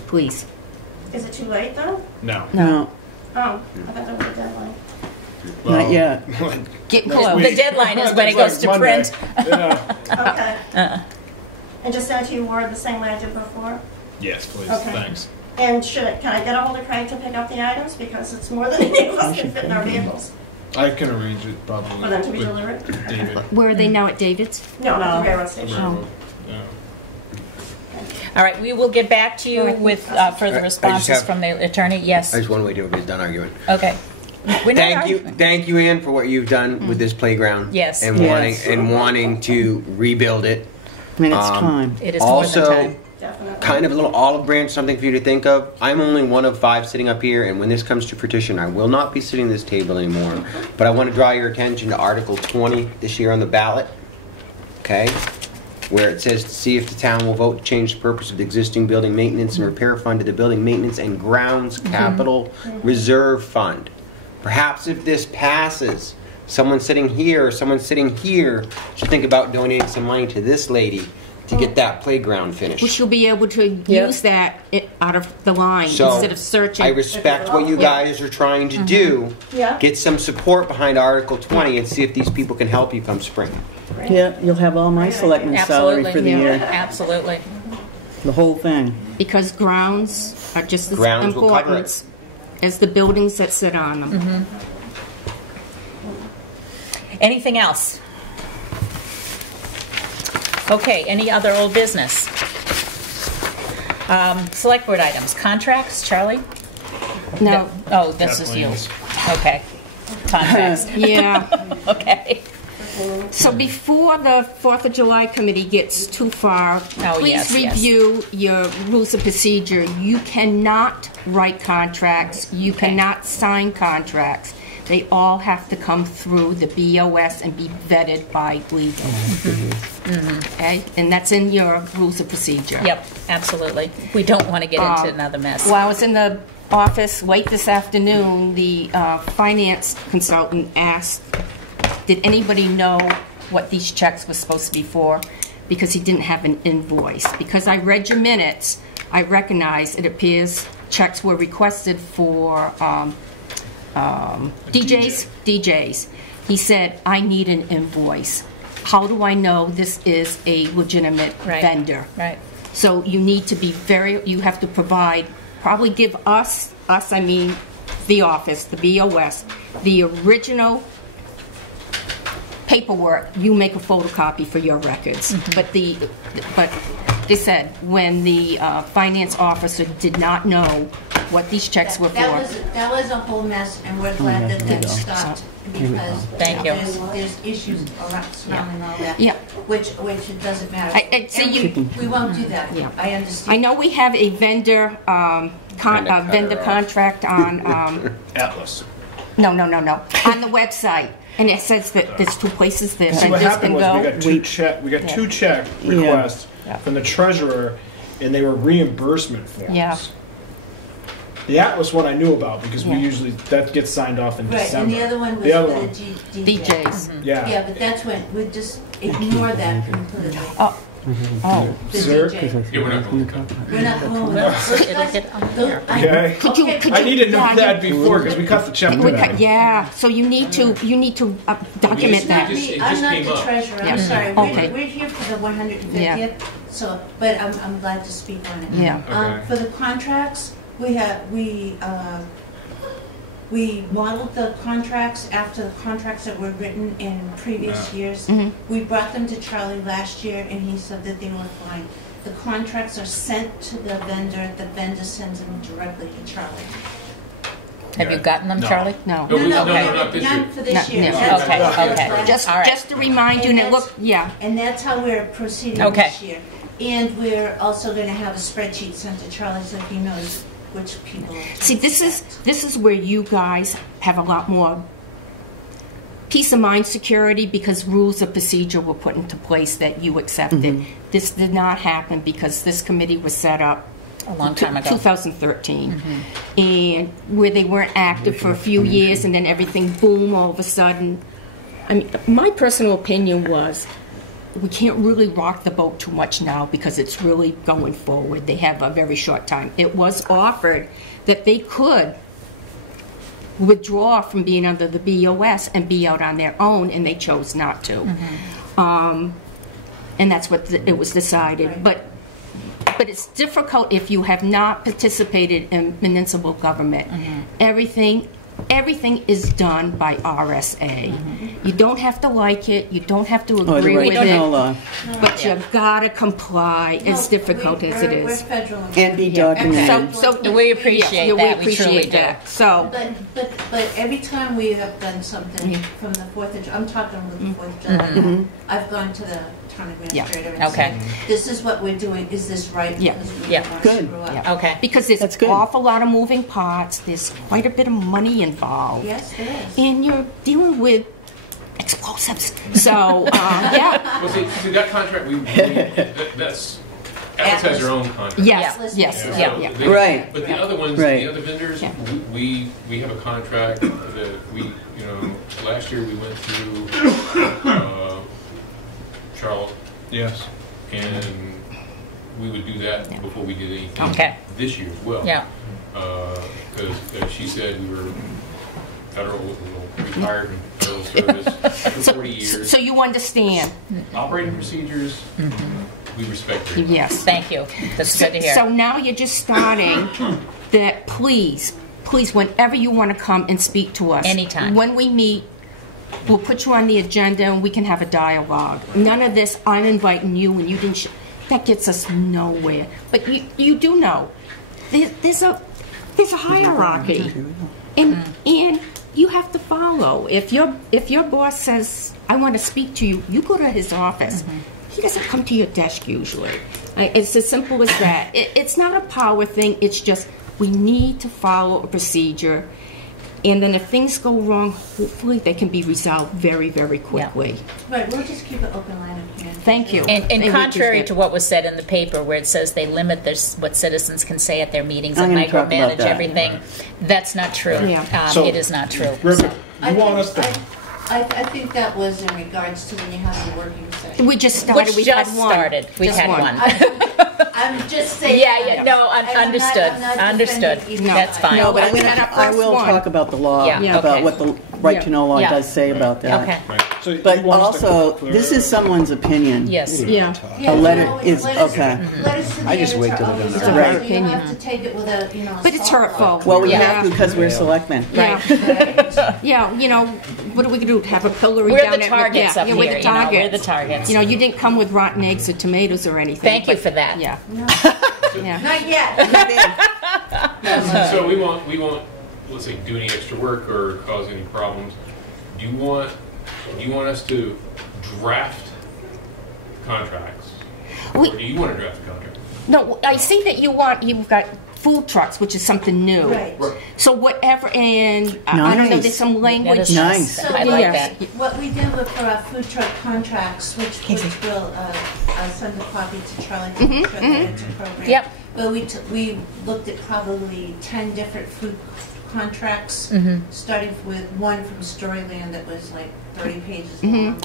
please. Is it too late, though? No. No, Oh, I thought that was a deadline. not yet. Get close. The deadline is when it goes to Monday. print. Yeah. Okay. And just send it to you Word the same way I did before? Yes, please. Okay. Thanks. And can I get a hold of Craig to pick up the items? Because it's more than any of us can fit in our vehicles. I can arrange it probably For them to be with delivered? David. Where are they now, at David's? No, not the railroad station. Railroad. Yeah. All right, we will get back to you with further responses from the attorney. Yes. I just want to wait till everybody's done arguing. Okay. We're not Thank you, Ann, for what you've done with this playground. Yes. And Yes. wanting to rebuild it. I mean, it's time. It is more than Also, time. Definitely. kind of a little olive branch, something for you to think of. I'm only one of 5 sitting up here, and when this comes to fruition, I will not be sitting at this table anymore. But I want to draw your attention to Article 20 this year on the ballot, okay? Where it says to see if the town will vote to change the purpose of the existing building maintenance and repair fund to the building maintenance and grounds capital reserve fund. Perhaps if this passes, someone sitting here or someone sitting here should think about donating some money to this lady to get that playground finished. We should be able to use that out of the line So, instead of searching. I respect what you guys are trying to do. Yeah. Get some support behind Article 20 and see if these people can help you come spring. Yeah, you'll have all my selectmen's salary Absolutely. for the year. Absolutely. The whole thing. Because grounds are just as Grounds will cover important as the buildings that sit on them. Anything else? Okay, any other old business? Select board items. Contracts, Charlie? No. Oh, this is you. Kathleen. Okay. Contracts. Yeah. Okay. So before the 4th of July committee gets too far, please yes. review your rules of procedure. You cannot write contracts. You cannot sign contracts. They all have to come through the BOS and be vetted by legal. Okay? And that's in your rules of procedure. Yep, absolutely. We don't want to get into another mess. While I was in the office late this afternoon, the finance consultant asked, did anybody know what these checks were supposed to be for? Because he didn't have an invoice. Because I read your minutes, I recognize it appears checks were requested for DJs. He said, I need an invoice. How do I know this is a legitimate vendor? Right. So you need to be you have to provide, probably give us, I mean the office, the BOS, the original paperwork. You make a photocopy for your records. But they said when the finance officer did not know what these checks were for. That was a whole mess, and we're glad that that stopped because Thank you. There's issues surrounding all that. Yeah. Which it doesn't matter. So we won't do that. Yeah. I understand. I know we have a vendor vendor contract on Atlas. no on the website, and it says that there's 2 places that See, what vendors happened can was go. we got two check requests from the treasurer, and they were reimbursement forms. Yeah. The Atlas one I knew about because we usually that gets signed off in Right, December. and the other one was The other for one. the DJs. Yeah. Yeah, but that's when we just ignore that completely. Oh, The Sir? DJ. Yeah, we're not going to come. We're not going It'll get on there. Okay. could you I need to know yeah, that before because we cut the check today. yeah, so you need to document that. It just I'm not came the up. treasurer. Yeah. I'm sorry. Okay. We're here for the 150th. Yeah. So, but I'm glad to speak on it. Yeah. Okay. For the contracts, we modeled the contracts after the contracts that were written in previous years. We brought them to Charlie last year, and he said that they were fine. The contracts are sent to the vendor. The vendor sends them directly to Charlie. Have you gotten them, Charlie? No. No, not this year. none for this No, year. no. That's Okay, what we're okay. planning. Just to remind you, and it look, yeah. And that's how we're proceeding Okay. this year. And we're also going to have a spreadsheet sent to Charlie so he knows which people. See, this is where you guys have a lot more peace of mind security because rules of procedure were put into place that you accepted. This did not happen because this committee was set up A long time ago. 2013, and where they weren't active for a few years, and then everything boom all of a sudden. I mean, my personal opinion was we can't really rock the boat too much now because it's really going forward. They have a very short time. It was offered that they could withdraw from being under the BOS and be out on their own, and they chose not to. And that's what it was decided. But it's difficult if you have not participated in municipal government. Everything is done by RSA. You don't have to like it. You don't have to agree with it. But you've got to comply, as difficult as it We're is. federal. And be documented. So We appreciate yeah, that. We We appreciate truly do. that. So But every time we have done something from the 4th of July, I'm talking with the 4th of July, I've gone to the town administrator and Okay. said, this is what we're doing, is this right? Yeah. Because we Yeah. don't want to Good. screw up. Yeah. Okay. because there's That's an good. awful lot of moving parts. There's quite a bit of money involved. Yes, there is. And you're dealing with explosives. So, yeah. Well, see, that contract, that's, Atlas has their own contract. Yes, Yeah. yes, Yeah, yeah, so yeah. they- Right. But the other ones, Right. the other vendors, Yeah. we have a contract that last year we went through Charlotte, Yes. and we would do that before we did anything Okay. this year as well. Yeah. Because she said we were retired from federal service for 40 years. So you understand? Operating procedures, we respect very much. Yes. Thank you. That's good to hear. So now you're just starting that please, whenever you want to come and speak to us. Anytime. When we meet, we'll put you on the agenda and we can have a dialogue. None of this, I'm inviting you and you didn't, that gets us nowhere. But you do know, there's a hierarchy. And you have to follow. If your boss says, I want to speak to you, you go to his office. He doesn't come to your desk usually. It's as simple as that. It's not a power thing. It's just we need to follow a procedure. And then if things go wrong, hopefully they can be resolved very, very quickly. Right, we'll just keep an open line of communication. Thank you. And contrary to what was said in the paper, where it says they limit what citizens can say at their meetings I'm and gonna talk about micromanage that. everything, that's not true. Yeah. So- It is not true. Ribbit, I you want think- us to... I think that was in regards to when you have the working session. We just started. Which We've just had one. started. We've Just had one. I'm just saying. Yeah, no, understood. I'm not Understood. defending either That's side. fine. No, but I'm we gonna, had our I first will one. talk about the law, Yeah. about Okay. what the right to know law Yeah. does say about that. Okay. So you But want us to also, clear- this is someone's opinion. Yes. Yeah. Yeah, A letter no, is- letters- okay. Letters to the I just wait editor till they're always done. are, Right. so you Opinion. have to take it with a, But it's soft hurtful. law. Well, we Yeah. have to because we're selectmen. Yeah. Yeah, what are we going to do? Have a pillory We're down the at... targets yeah, up yeah, here. we're the targets. We're the targets. You didn't come with rotten eggs or tomatoes or anything. Thank you but- for that. Yeah. Yeah. Not yet. So we won't, let's say, do any extra work or cause any problems. Do you want us to draft contracts? Or do you want to draft a contract? No, I see that you've got food trucks, which is something new. Right. So whatever, and I don't know, Nice. there's some language. That is Nice. So I like Yes. that. what we did for our food truck contracts, which will, I'll send a copy to Charlie to make sure that it's appropriate. Yep. But we looked at probably 10 different food contracts, starting with one from Storyland that was like 30 pages long.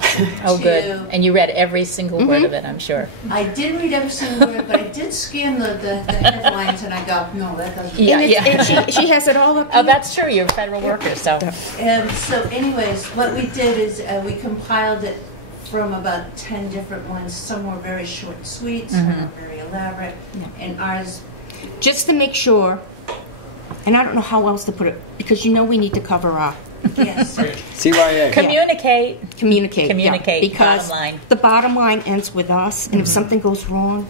Oh, good. to- And you read every single word of it, I'm sure. I didn't read every single word, but I did scan the headlines and I go, no, that doesn't. Yeah, And, yeah. and she has it all up Oh, here. that's true. You're a federal worker, so. And so anyways, what we did is we compiled it from about 10 different ones. Some were very short and sweet, some were very elaborate, and ours, Just to make sure, and I don't know how else to put it, because we need to cover our yes. CYA. Communicate. communicate. Communicate, Because bottom line. the bottom line ends with us, and if something goes wrong,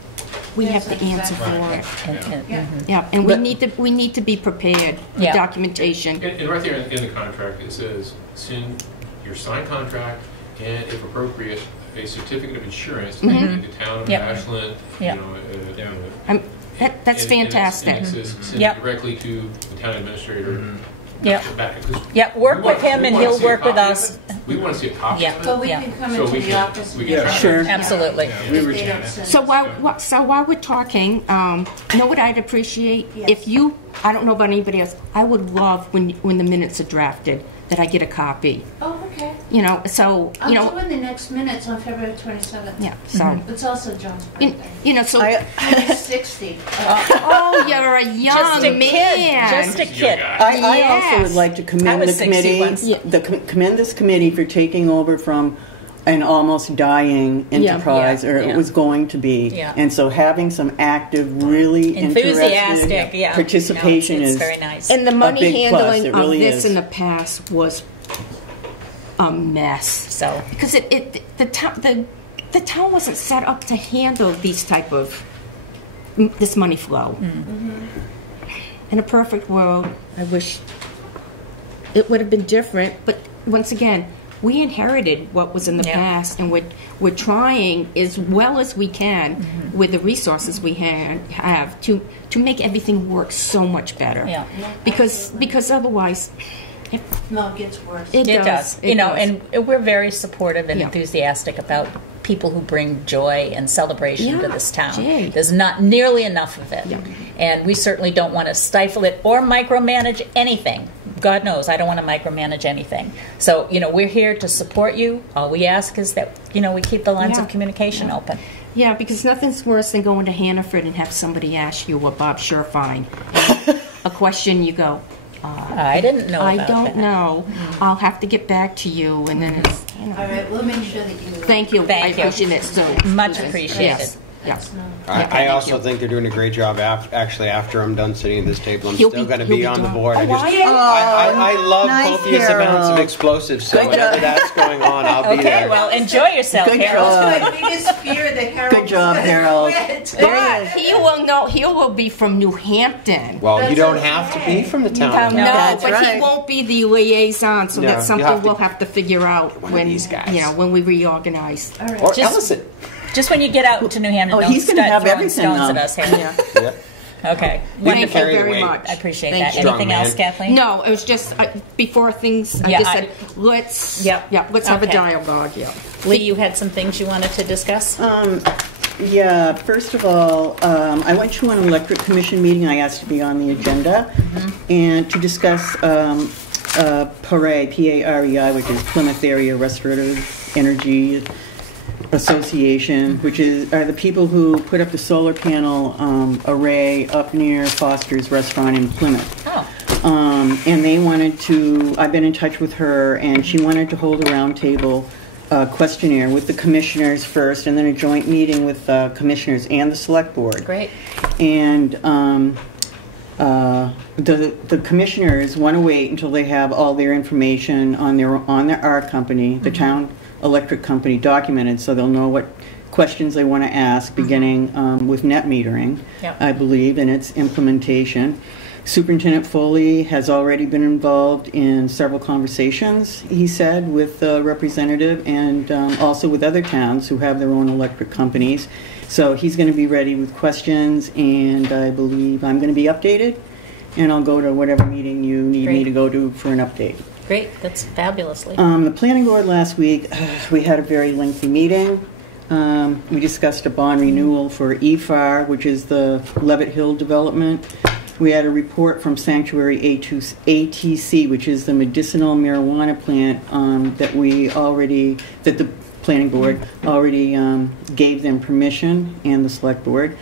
we have to answer for it. Yeah, and we need to be prepared with documentation. And right there in the contract, it says, send your signed contract and, if appropriate, a certificate of insurance in the town of Ashland. That's fantastic. And it says, send it directly to the town administrator. Work with him and he'll work with us. We want to see a copy of it. But we can come into the office. Sure. Absolutely. So while we're talking, know what I'd appreciate? If you, I don't know about anybody else, I would love when the minutes are drafted that I get a copy. Oh, okay. So I'm doing the next minutes on February 27th. Yeah. So it's also John's birthday. So I'm 60. Oh, you're a young man. Just a kid. I also would like to commend the committee, commend this committee for taking over from an almost dying enterprise, or it was going to be. And so having some active, really enthusiastic participation it's is very nice. And the money handling of really this in the past was a mess. So because the town wasn't set up to handle these type of this money flow. In a perfect world, I wish it would have been different. But once again, we inherited what was in the past, and we're trying as well as we can with the resources we have to make everything work so much better. Because otherwise, it gets worse. It does. And we're very supportive and enthusiastic about people who bring joy and celebration to this town. There's not nearly enough of it. And we certainly don't want to stifle it or micromanage anything. God knows, I don't want to micromanage anything. So, we're here to support you. All we ask is that, we keep the lines of communication open. Yeah, because nothing's worse than going to Hannaford and have somebody ask you what Bob Surefine. A question, you go, I didn't know I about don't that. know. I'll have to get back to you. And then it's, All right, we'll make sure that you... Thank you. I appreciate it so much appreciated. Yes. I also think they're doing a great job. Actually, after I'm done sitting at this table, I'm still going to be on the board. I love copious amounts of explosives, so whenever that's going on, I'll be there. Okay, well, enjoy yourself, Harold. That's my biggest fear, that Harold... Good job, Harold. But he will know. He will be from New Hampton. Well, you don't have to be from the town. No, That's but right. he won't be the liaison, so that's something we'll have to figure out when these guys. when we reorganize. All right. Or Ellison. Just when you get out to New Hampton, don't he's going to have start throwing everything stones now. at us, Harold. Okay. Thank you very much. I appreciate Thank that. you. Anything else, Kathleen? No, it was just before things. I just said let's have a dialogue. Lee, you had some things you wanted to discuss. First of all, I went to an electric commission meeting. I asked to be on the agenda and to discuss PAREI, P-A-R-E-I, which is Plymouth Area Restorative Energy Association, which are the people who put up the solar panel array up near Foster's Restaurant in Plymouth. And they wanted to, I've been in touch with her, and she wanted to hold a roundtable questionnaire with the commissioners first, and then a joint meeting with commissioners and the select board. Great. And the commissioners want to wait until they have all their information on our company, the town electric company, documented, so they'll know what questions they want to ask, beginning with net metering, I believe, and its implementation. Superintendent Foley has already been involved in several conversations, he said, with the representative, and also with other towns who have their own electric companies. So he's going to be ready with questions, and I believe I'm going to be updated, and I'll go to whatever meeting you need me to go to for an update. Great, that's fabulously. The planning board last week, we had a very lengthy meeting. We discussed a bond renewal for EFAR, which is the Levitt Hill development. We had a report from Sanctuary ATC, which is the medicinal marijuana plant that the planning board already gave them permission, and the select board.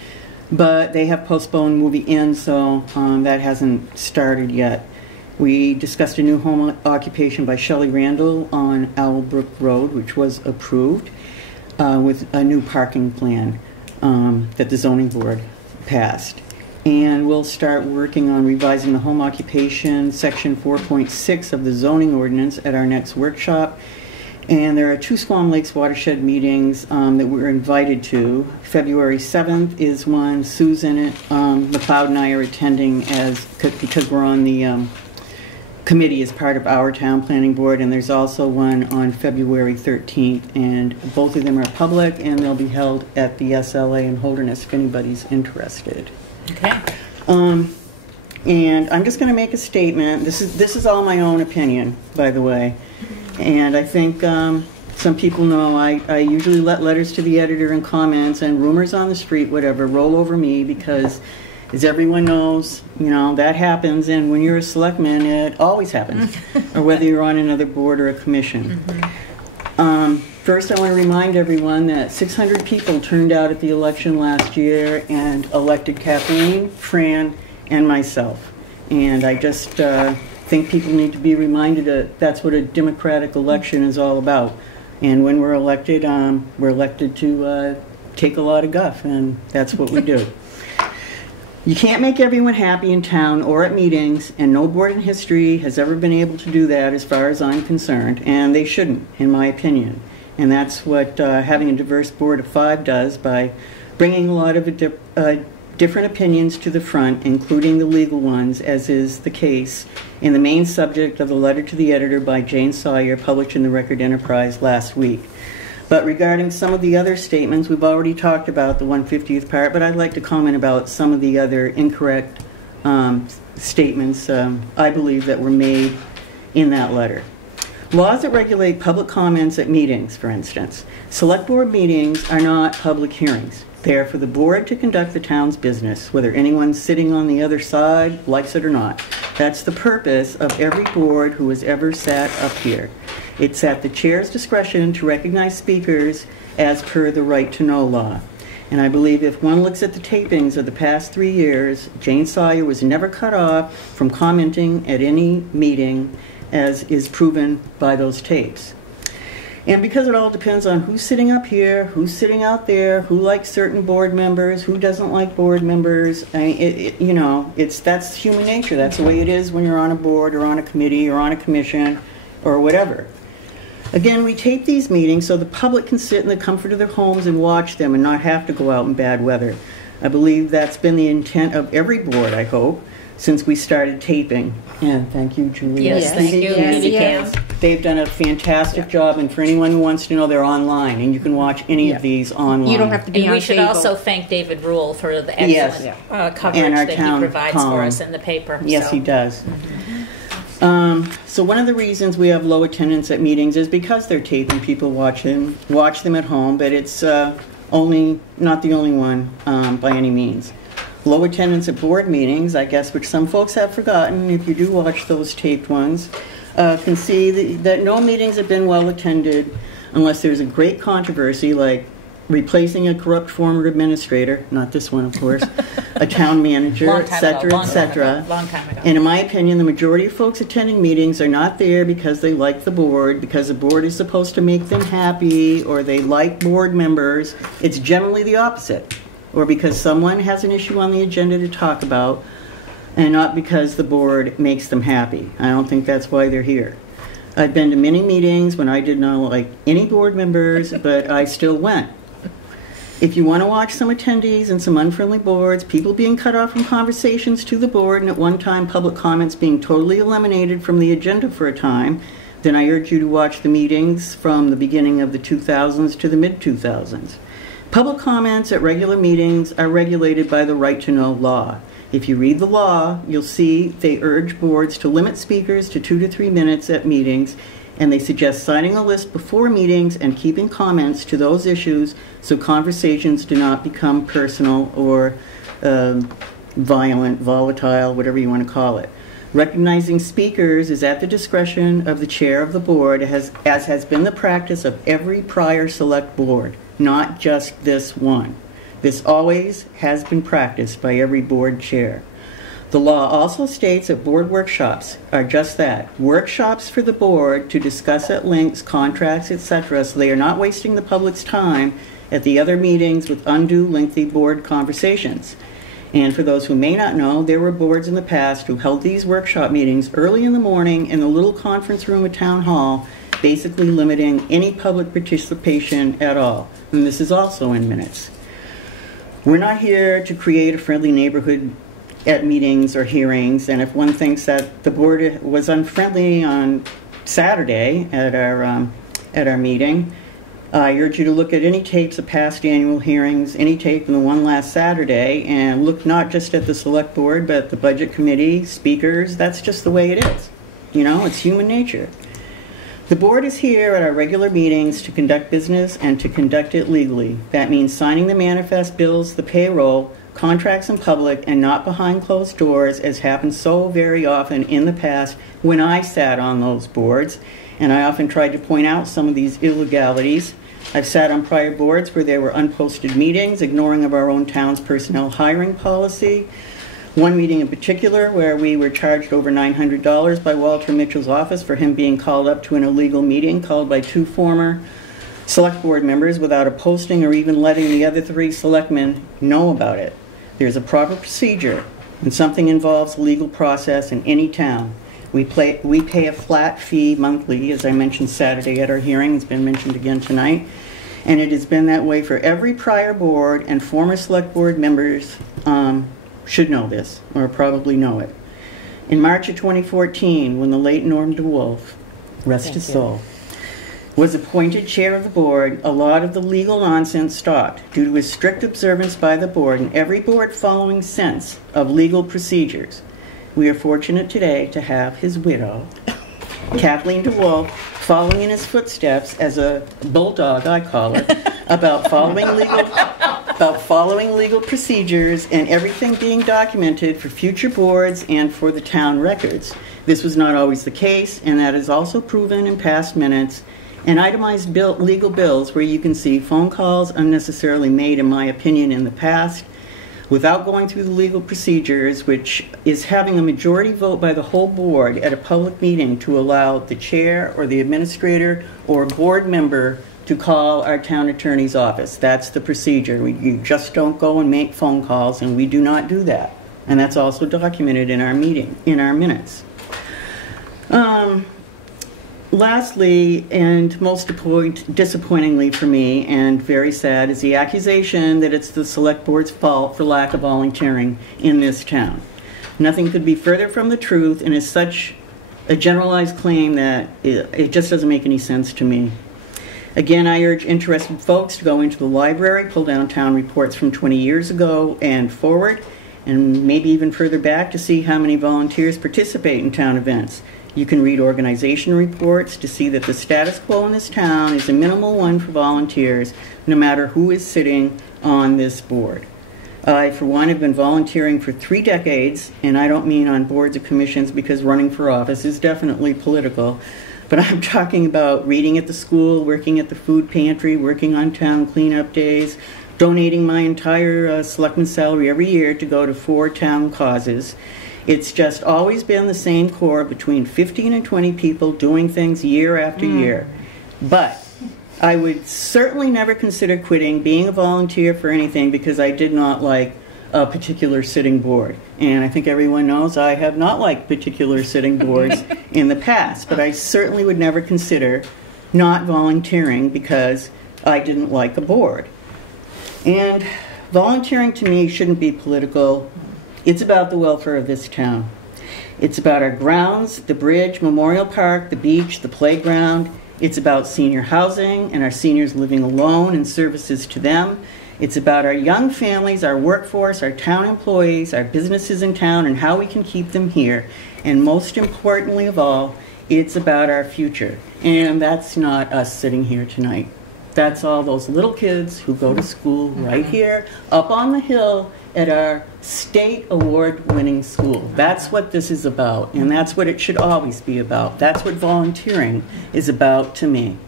But they have postponed moving in, so that hasn't started yet. We discussed a new home occupation by Shelley Randall on Owlbrook Road, which was approved with a new parking plan that the zoning board passed. And we'll start working on revising the home occupation section 4.6 of the zoning ordinance at our next workshop. And there are 2 Squam Lakes watershed meetings that we're invited to. February 7th is one. Susan McLeod and I are attending because we're on the committee as part of our town planning board, and there's also one on February 13th, and both of them are public, and they'll be held at the SLA in Holderness if anybody's interested. Okay. And I'm just going to make a statement. This is all my own opinion, by the way, and I think some people know I usually let letters to the editor and comments and rumors on the street, whatever, roll over me because, as everyone knows, that happens, and when you're a selectman, it always happens, or whether you're on another board or a commission. First, I want to remind everyone that 600 people turned out at the election last year and elected Kathleen, Fran, and myself. And I just think people need to be reminded that that's what a democratic election is all about. And when we're elected to take a lot of guff, and that's what we do. You can't make everyone happy in town or at meetings, and no board in history has ever been able to do that as far as I'm concerned, and they shouldn't, in my opinion. And that's what having a diverse board of 5 does by bringing a lot of different opinions to the front, including the legal ones, as is the case in the main subject of the letter to the editor by Jane Sawyer, published in the Record Enterprise last week. But regarding some of the other statements, we've already talked about the 150th part, but I'd like to comment about some of the other incorrect statements I believe that were made in that letter. Laws that regulate public comments at meetings, for instance. Select board meetings are not public hearings. They are for the board to conduct the town's business, whether anyone sitting on the other side likes it or not. That's the purpose of every board who has ever sat up here. It's at the chair's discretion to recognize speakers as per the right to know law. And I believe if one looks at the tapings of the past 3 years, Jane Sawyer was never cut off from commenting at any meeting, as is proven by those tapes. And because it all depends on who's sitting up here, who's sitting out there, who likes certain board members, who doesn't like board members, I mean, that's human nature. That's the way it is when you're on a board or on a committee or on a commission or whatever. Again, we tape these meetings so the public can sit in the comfort of their homes and watch them and not have to go out in bad weather. I believe that's been the intent of every board, I hope, since we started taping. And thank you, Julie. Yes, thank you. Yes. They've done a fantastic job, and for anyone who wants to know, they're online, and you can watch any of these online. You don't have to be and on we should cable. also thank David Rule for the excellent coverage And our that he town provides for column. us in the paper. Yes, so. he does. So one of the reasons we have low attendance at meetings is because they're taping. People watch them at home, but it's not the only one by any means. Low attendance at board meetings, I guess, which some folks have forgotten, if you do watch those taped ones, can see that no meetings have been well attended unless there's a great controversy like replacing a corrupt former administrator, not this one, of course, a town manager, etc., etc. Long time ago. And in my opinion, the majority of folks attending meetings are not there because they like the board, because the board is supposed to make them happy, or they like board members. It's generally the opposite. Or because someone has an issue on the agenda to talk about, and not because the board makes them happy. I don't think that's why they're here. I've been to many meetings when I did not like any board members, but I still went. If you want to watch some attendees and some unfriendly boards, people being cut off from conversations to the board, and at one time public comments being totally eliminated from the agenda for a time, then I urge you to watch the meetings from the beginning of the 2000s to the mid-2000s. Public comments at regular meetings are regulated by the right to know law. If you read the law, you'll see they urge boards to limit speakers to 2 to 3 minutes at meetings, and they suggest signing a list before meetings and keeping comments to those issues so conversations do not become personal or violent, volatile, whatever you want to call it. Recognizing speakers is at the discretion of the chair of the board, as has been the practice of every prior select board, not just this one. This always has been practiced by every board chair. The law also states that board workshops are just that, workshops for the board to discuss at length contracts, etc., so they are not wasting the public's time at the other meetings with undue lengthy board conversations. And for those who may not know, there were boards in the past who held these workshop meetings early in the morning in the little conference room at Town Hall basically limiting any public participation at all. And this is also in minutes. We're not here to create a friendly neighborhood at meetings or hearings, and if one thinks that the board was unfriendly on Saturday at our meeting, I urge you to look at any tapes of past annual hearings, any tape from the one last Saturday, and look not just at the select board, but the budget committee, speakers. That's just the way it is. You know, it's human nature. The board is here at our regular meetings to conduct business and to conduct it legally. That means signing the manifest bills, the payroll, contracts in public, and not behind closed doors, as happened so very often in the past when I sat on those boards. And I often tried to point out some of these illegalities. I've sat on prior boards where there were unposted meetings, ignoring of our own town's personnel hiring policy. One meeting in particular where we were charged over $900 by Walter Mitchell's office for him being called up to an illegal meeting called by 2 former select board members without a posting or even letting the other 3 selectmen know about it. There's a proper procedure when something involves a legal process in any town. We pay a flat fee monthly, as I mentioned Saturday at our hearing. It's been mentioned again tonight. And it has been that way for every prior board, and former select board members should know this, or probably know it. In March of 2014, when the late Norm DeWolf, rest his soul, was appointed chair of the board, a lot of the legal nonsense stopped due to his strict observance by the board and every board following sense of legal procedures. We are fortunate today to have his widow, Kathleen DeWolf, following in his footsteps as a bulldog, I call it, about following legal procedures and everything being documented for future boards and for the town records. This was not always the case, and that is also proven in past minutes and itemized legal bills where you can see phone calls unnecessarily made, in my opinion, in the past, without going through the legal procedures, which is having a majority vote by the whole board at a public meeting to allow the chair or the administrator or board member to call our town attorney's office. That's the procedure. You just don't go and make phone calls, and we do not do that. And that's also documented in our minutes. Lastly, and most disappointingly for me, and very sad, is the accusation that it's the select board's fault for lack of volunteering in this town. Nothing could be further from the truth, and is such a generalized claim that it just doesn't make any sense to me. Again, I urge interested folks to go into the library, pull down town reports from 20 years ago and forward, and maybe even further back to see how many volunteers participate in town events. You can read organization reports to see that the status quo in this town is a minimal one for volunteers, no matter who is sitting on this board. I, for one, have been volunteering for 3 decades, and I don't mean on boards or commissions, because running for office is definitely political, but I'm talking about reading at the school, working at the food pantry, working on town cleanup days, donating my entire selectman's salary every year to go to 4 town causes. It's just always been the same core between 15 and 20 people doing things year after year. But I would certainly never consider quitting being a volunteer for anything because I did not like a particular sitting board. And I think everyone knows I have not liked particular sitting boards in the past, but I certainly would never consider not volunteering because I didn't like a board. And volunteering to me shouldn't be political. It's about the welfare of this town. It's about our grounds, the bridge, Memorial Park, the beach, the playground. It's about senior housing and our seniors living alone and services to them. It's about our young families, our workforce, our town employees, our businesses in town, and how we can keep them here. And most importantly of all, it's about our future. And that's not us sitting here tonight. That's all those little kids who go to school right here, up on the hill at our state award-winning school. That's what this is about, and that's what it should always be about. That's what volunteering is about to me.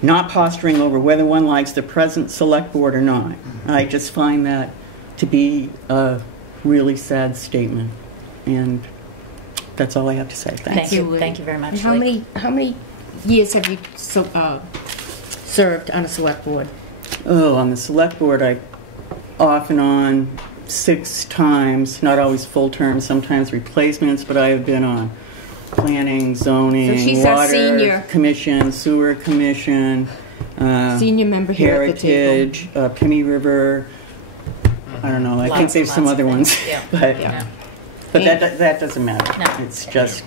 Not posturing over whether one likes the present select board or not. I just find that to be a really sad statement, and that's all I have to say. Thanks. Thank you. Thank you very much. How many years have you served on a select board? Oh, on the select board, I off and on 6 times, not always full terms, sometimes replacements, but I have been on planning, zoning, So she's our water senior. commission, sewer commission, Senior member here at the table. heritage, Pimmy River. I don't know. I think Lots there's and some lots other of ones, things. Yeah. but Yeah. but that doesn't matter. No. It's just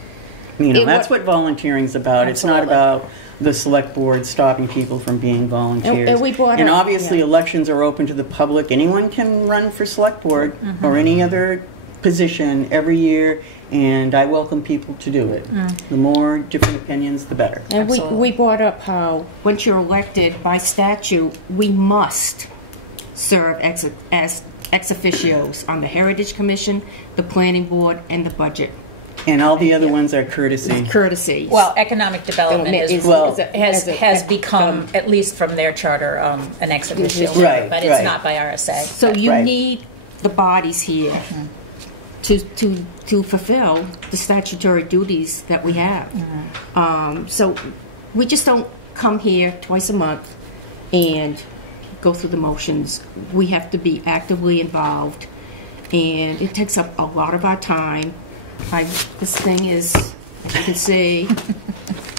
that's what volunteering's about. It's not Absolutely. about the select board stopping people from being volunteers. And we brought And up- obviously, yeah. elections are open to the public. Anyone can run for select board Mm-hmm. or any other position every year, and I welcome people to do it. The more different opinions, the better. And Absolutely. we brought up how, once you're elected by statute, we must serve as ex officios on the Heritage Commission, the Planning Board, and the Budget. And all the other ones are courtesy. Courtesies. Well, economic development has a- become, at least from their charter, an ex officio, Right, but it's right. not by RSA. so you right. need the bodies here to fulfill the statutory duties that we have. So we just don't come here twice a month and go through the motions. We have to be actively involved, and it takes up a lot of our time. This thing is, as you can see,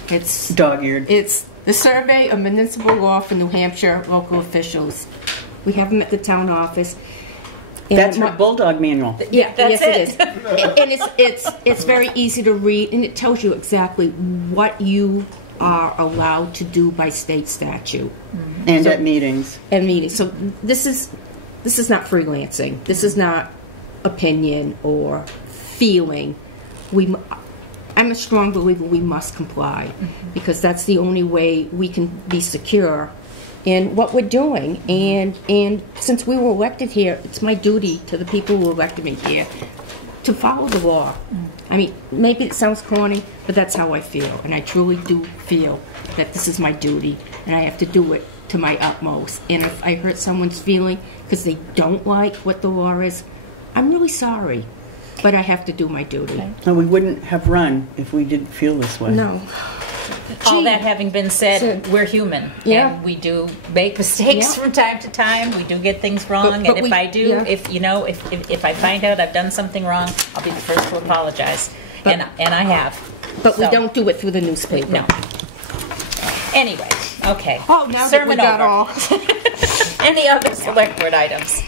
it's Dog-eared. it's the Survey of Municipal Law for New Hampshire Local Officials. We have them at the town office. And That's her bulldog manual. yeah, That's yes, it is. And it's very easy to read, and it tells you exactly what you are allowed to do by state statute And So- at meetings. and meetings. So this is not freelancing. This is not opinion or feeling. I'm a strong believer we must comply because that's the only way we can be secure in what we're doing. And since we were elected here, it's my duty to the people who elected me here to follow the law. I mean, maybe it sounds corny, but that's how I feel. And I truly do feel that this is my duty, and I have to do it to my utmost. And if I hurt someone's feeling because they don't like what the law is, I'm really sorry. But I have to do my duty. No, we wouldn't have run if we didn't feel this way. No. All Gee. that having been said, we're human. Yeah. And we do make mistakes Yeah. from time to time. We do get things wrong. But and if I do, yeah. if I find out I've done something wrong, I'll be the first to apologize. But- and I have. But we So, don't do it through the newspaper. No. Anyway, okay. Oh, now that Sermon we got over. all. Any other select board items?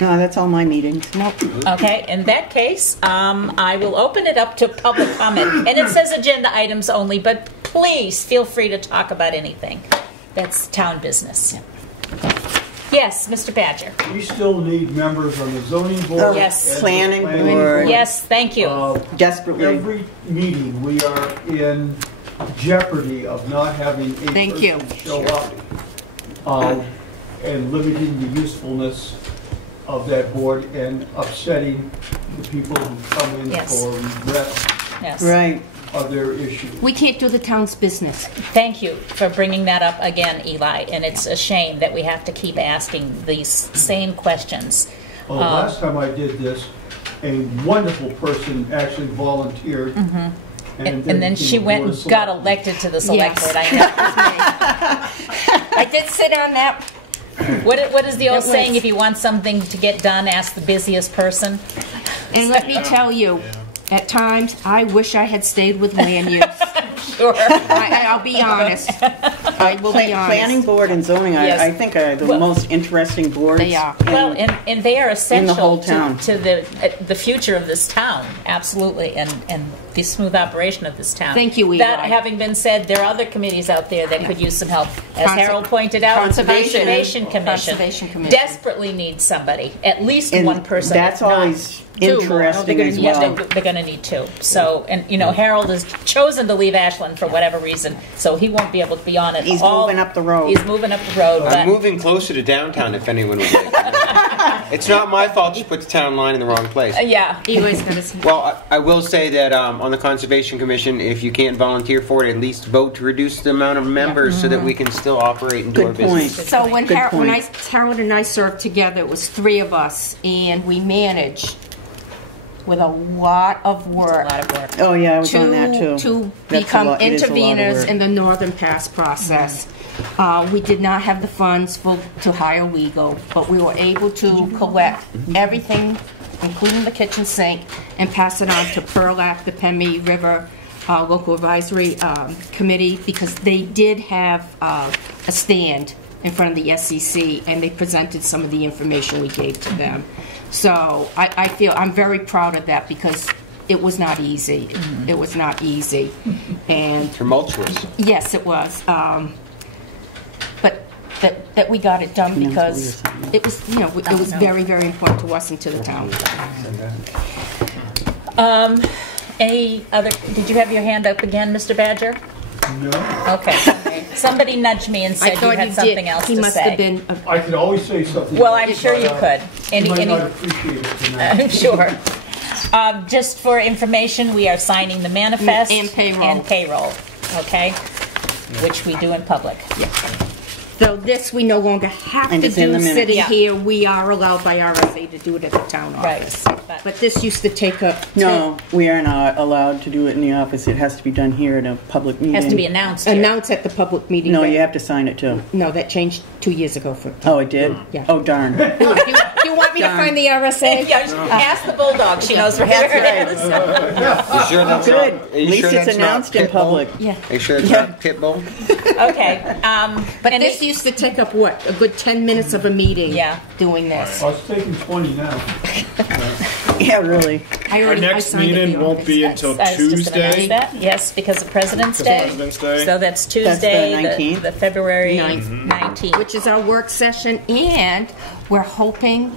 No, that's all my meetings. Nope. Okay, in that case, I will open it up to public comment. And it says agenda items only, but please feel free to talk about anything. That's town business. Yes, Mr. Badger. We still need members on the zoning board. Yes. and the Planning board. Yes, thank you. Desperately. Every meeting, we are in jeopardy of not having a Thank you. person show up and limiting the usefulness of that board and upsetting the people who come in Yes. for redress Yes. Right. of their issues. We can't do the town's business. Thank you for bringing that up again, Eli. And it's a shame that we have to keep asking these same questions. Well, last time I did this, a wonderful person actually volunteered. And then she became went board and of got selectmen. elected to the select Yes. board. I know. I did sit on that. What is the old It was- saying? If you want something to get done, ask the busiest person. And let me tell you, at times, I wish I had stayed with land use. Sure. I'll be honest. I will be honest. Planning board and zoning, Yes. I think are the Well- most interesting boards. They are. Well, and they are essential whole town. to the future of this town, absolutely, and the smooth operation of this town. Thank you, Eli. That having been said, there are other committees out there that could use some help. As Harold pointed out, Conservation. Conservation Commission Conservation needs somebody, at least And one person. that's if not always two. interesting as Yeah, well. they're going to need two. So, and Harold has chosen to leave Ashland for whatever reason, so he won't be able to be on it. He's moving up the road. He's moving up the road. I'm but- moving closer to downtown if anyone would like. It's not my fault you put the town line in the wrong place. Yeah. Eli's got his... Well, I will say that on the Conservation Commission, if you can't volunteer for it, at least vote to reduce the amount of members so that we can still operate and do our Good point. business. So when Good Harold and I served together, it was 3 of us, and we managed with a lot of work. A lot of work. Oh, yeah, I was on that too. To That's a become lot- it is a lot of interveners work. in the Northern Pass process. We did not have the funds to hire legal, but we were able to collect everything including the kitchen sink, and pass it on to PERLAC, the Pemmy River Local Advisory Committee, because they did have a stand in front of the SEC, and they presented some of the information we gave to them. So I feel I'm very proud of that, because it was not easy. It was not easy. And tumultuous. yes, it was. But that we got it done because it was, you know, it was very, very important to us and to the town. Any other? Did you have your hand up again, Mr. Badger? No. Okay. Somebody nudged me and said you had something else he to must say. have been. I could always say something. Well, else, I'm sure you could. You might not appreciate it tonight. I'm sure. Just for information, we are signing the manifest And payroll. And payroll, okay? Which we do in public. So this we no longer have And to it's in the do minutes. sitting Yeah. here. We are allowed by RSA to do it at the town office. Right. But this used to take up. No, we are not allowed to do it in the office. It has to be done here in a public meeting. Has to be announced here. Announce at the public meeting. No, but- you have to sign it too. No, that changed 2 years ago. For Oh, it did? Yeah. Oh, darn. do you want me to find the RSA? Yeah, ask the bulldog. She knows where That's it is. You sure that's Good. not? Are you At least sure it's that's not announced in Pitbull? public. Yeah. Are you sure it's not Pitbull? Okay. But and this used to take up what? A good 10 minutes of a meeting. Yeah. Doing this. I was taking 20 now. Yeah, really. Our next meeting won't be until I was just gonna announce Tuesday. that. Yes, because of President's Because of Day. President's Day. So that's Tuesday, That's the 19th? the February Ninth. 19th. Which is our work session, and we're hoping,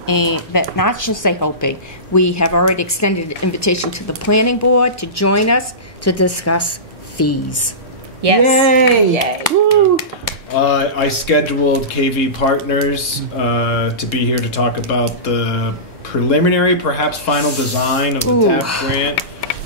that not just say hoping, we have already extended an invitation to the planning board to join us to discuss fees. Yes. Yay. Yay. Woo. I scheduled KV Partners to be here to talk about the preliminary, perhaps final design of the TAP grant.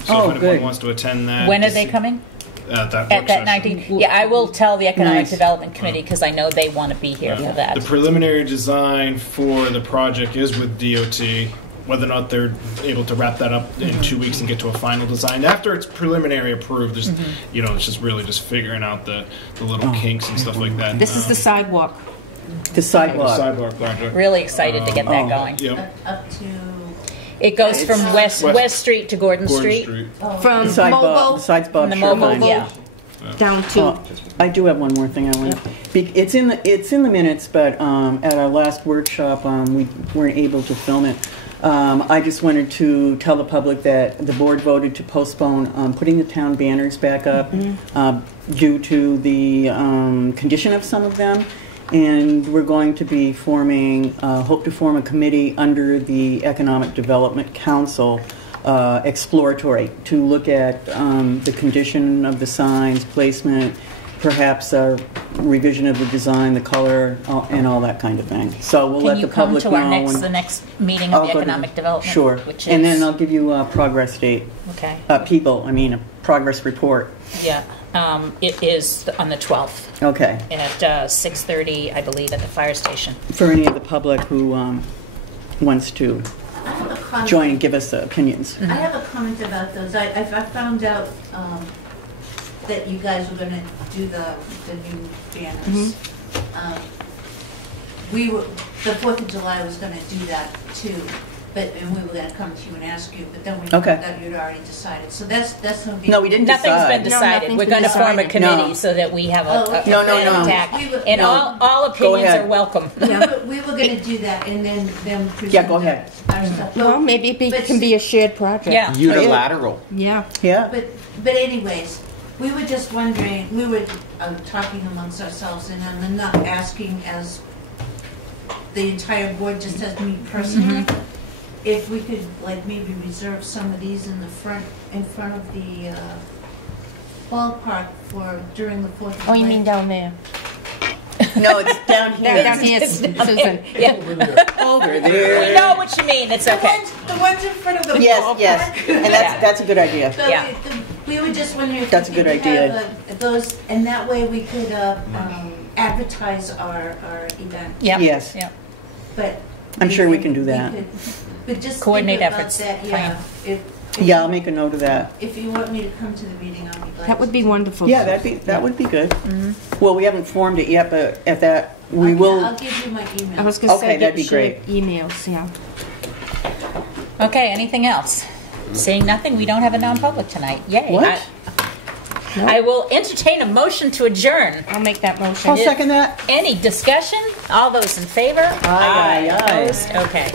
So Oh, if anyone good. wants to attend that. When are just they coming? At that At work that session. 19th? Yeah, I will tell the Economic Nice. Development Committee because I know they want to be here for that. The preliminary design for the project is with DOT. Whether or not they're able to wrap that up in 2 weeks and get to a final design after it's preliminary approved, there's, you know, it's just really just figuring out the little kinks and stuff like that. This is the sidewalk. The the sidewalk. sidewalk project. Really excited to get that going. Yep. Up to It goes from West Street to Gordon Street. From Sidewalk. Mobile Besides Bob The mobile, Sherline. yeah. down to. Oh, I do have one more thing I want. It's in the minutes, but at our last workshop, we weren't able to film it. I just wanted to tell the public that the board voted to postpone putting the town banners back up due to the condition of some of them. And we're going to be hope to form a committee under the Economic Development Council, exploratory, to look at the condition of the signs, placement, perhaps a revision of the design, the color, and all that kind of thing. So we'll Can let you the come public to know. our the next meeting I'll of the go to- Economic Development? Sure. Which is, And then I'll give you a progress date. okay. A progress report. Yeah. It is on the 12th Okay. at 6:30, I believe, at the fire station. For any of the public who wants to I have a comment. join and give us opinions. I have a comment about those. I found out that you guys were going to do the new banners. The 4th of July was going to do that too, and we were going to come to you and ask you, but then we found Okay. out you'd already decided. So that's no big. No, we didn't Nothing's decide. been decided. nothing's We're been going to form a decided. committee No. so that we have Oh, okay. No, attack. We were- And No. all opinions ahead. are welcome. We were going to do that and then present. Yeah, go ahead. Our stuff. Well, maybe it can be a shared project. Yeah. Unilateral. Yeah. Yeah. But anyways, we were just wondering, we were talking amongst ourselves, and I'm not asking as the entire board, just as me personally, if we could like maybe reserve some of these in front of the ballpark for during the 4th of July. Oh, you mean down there? No, it's down here. Down here, Susan. Yeah. Over We there. know what you mean. It's okay. The ones in front of the Yes, ballpark. yes. And that's a good idea. So Yeah. we were just wondering if That's we a good could idea. have those, and that way we could advertise our event. Yeah. Yes. Yeah. But I'm sure we can do that. But just Coordinate think about efforts, that, plan. yeah. Yeah, I'll make a note of that. If you want me to come to the meeting, I'll be glad. That would be wonderful. Yeah, that would be good. Well, we haven't formed it yet, but at that we will. I'll give you my email. I was going to Okay, say that'd get be great. shared emails, yeah. Okay, anything else? Seeing nothing, we don't have a non-public tonight. Yay. What? I will entertain a motion to adjourn. I'll make that motion. I'll second that. Any discussion? All those in favor? Aye. Opposed? Okay.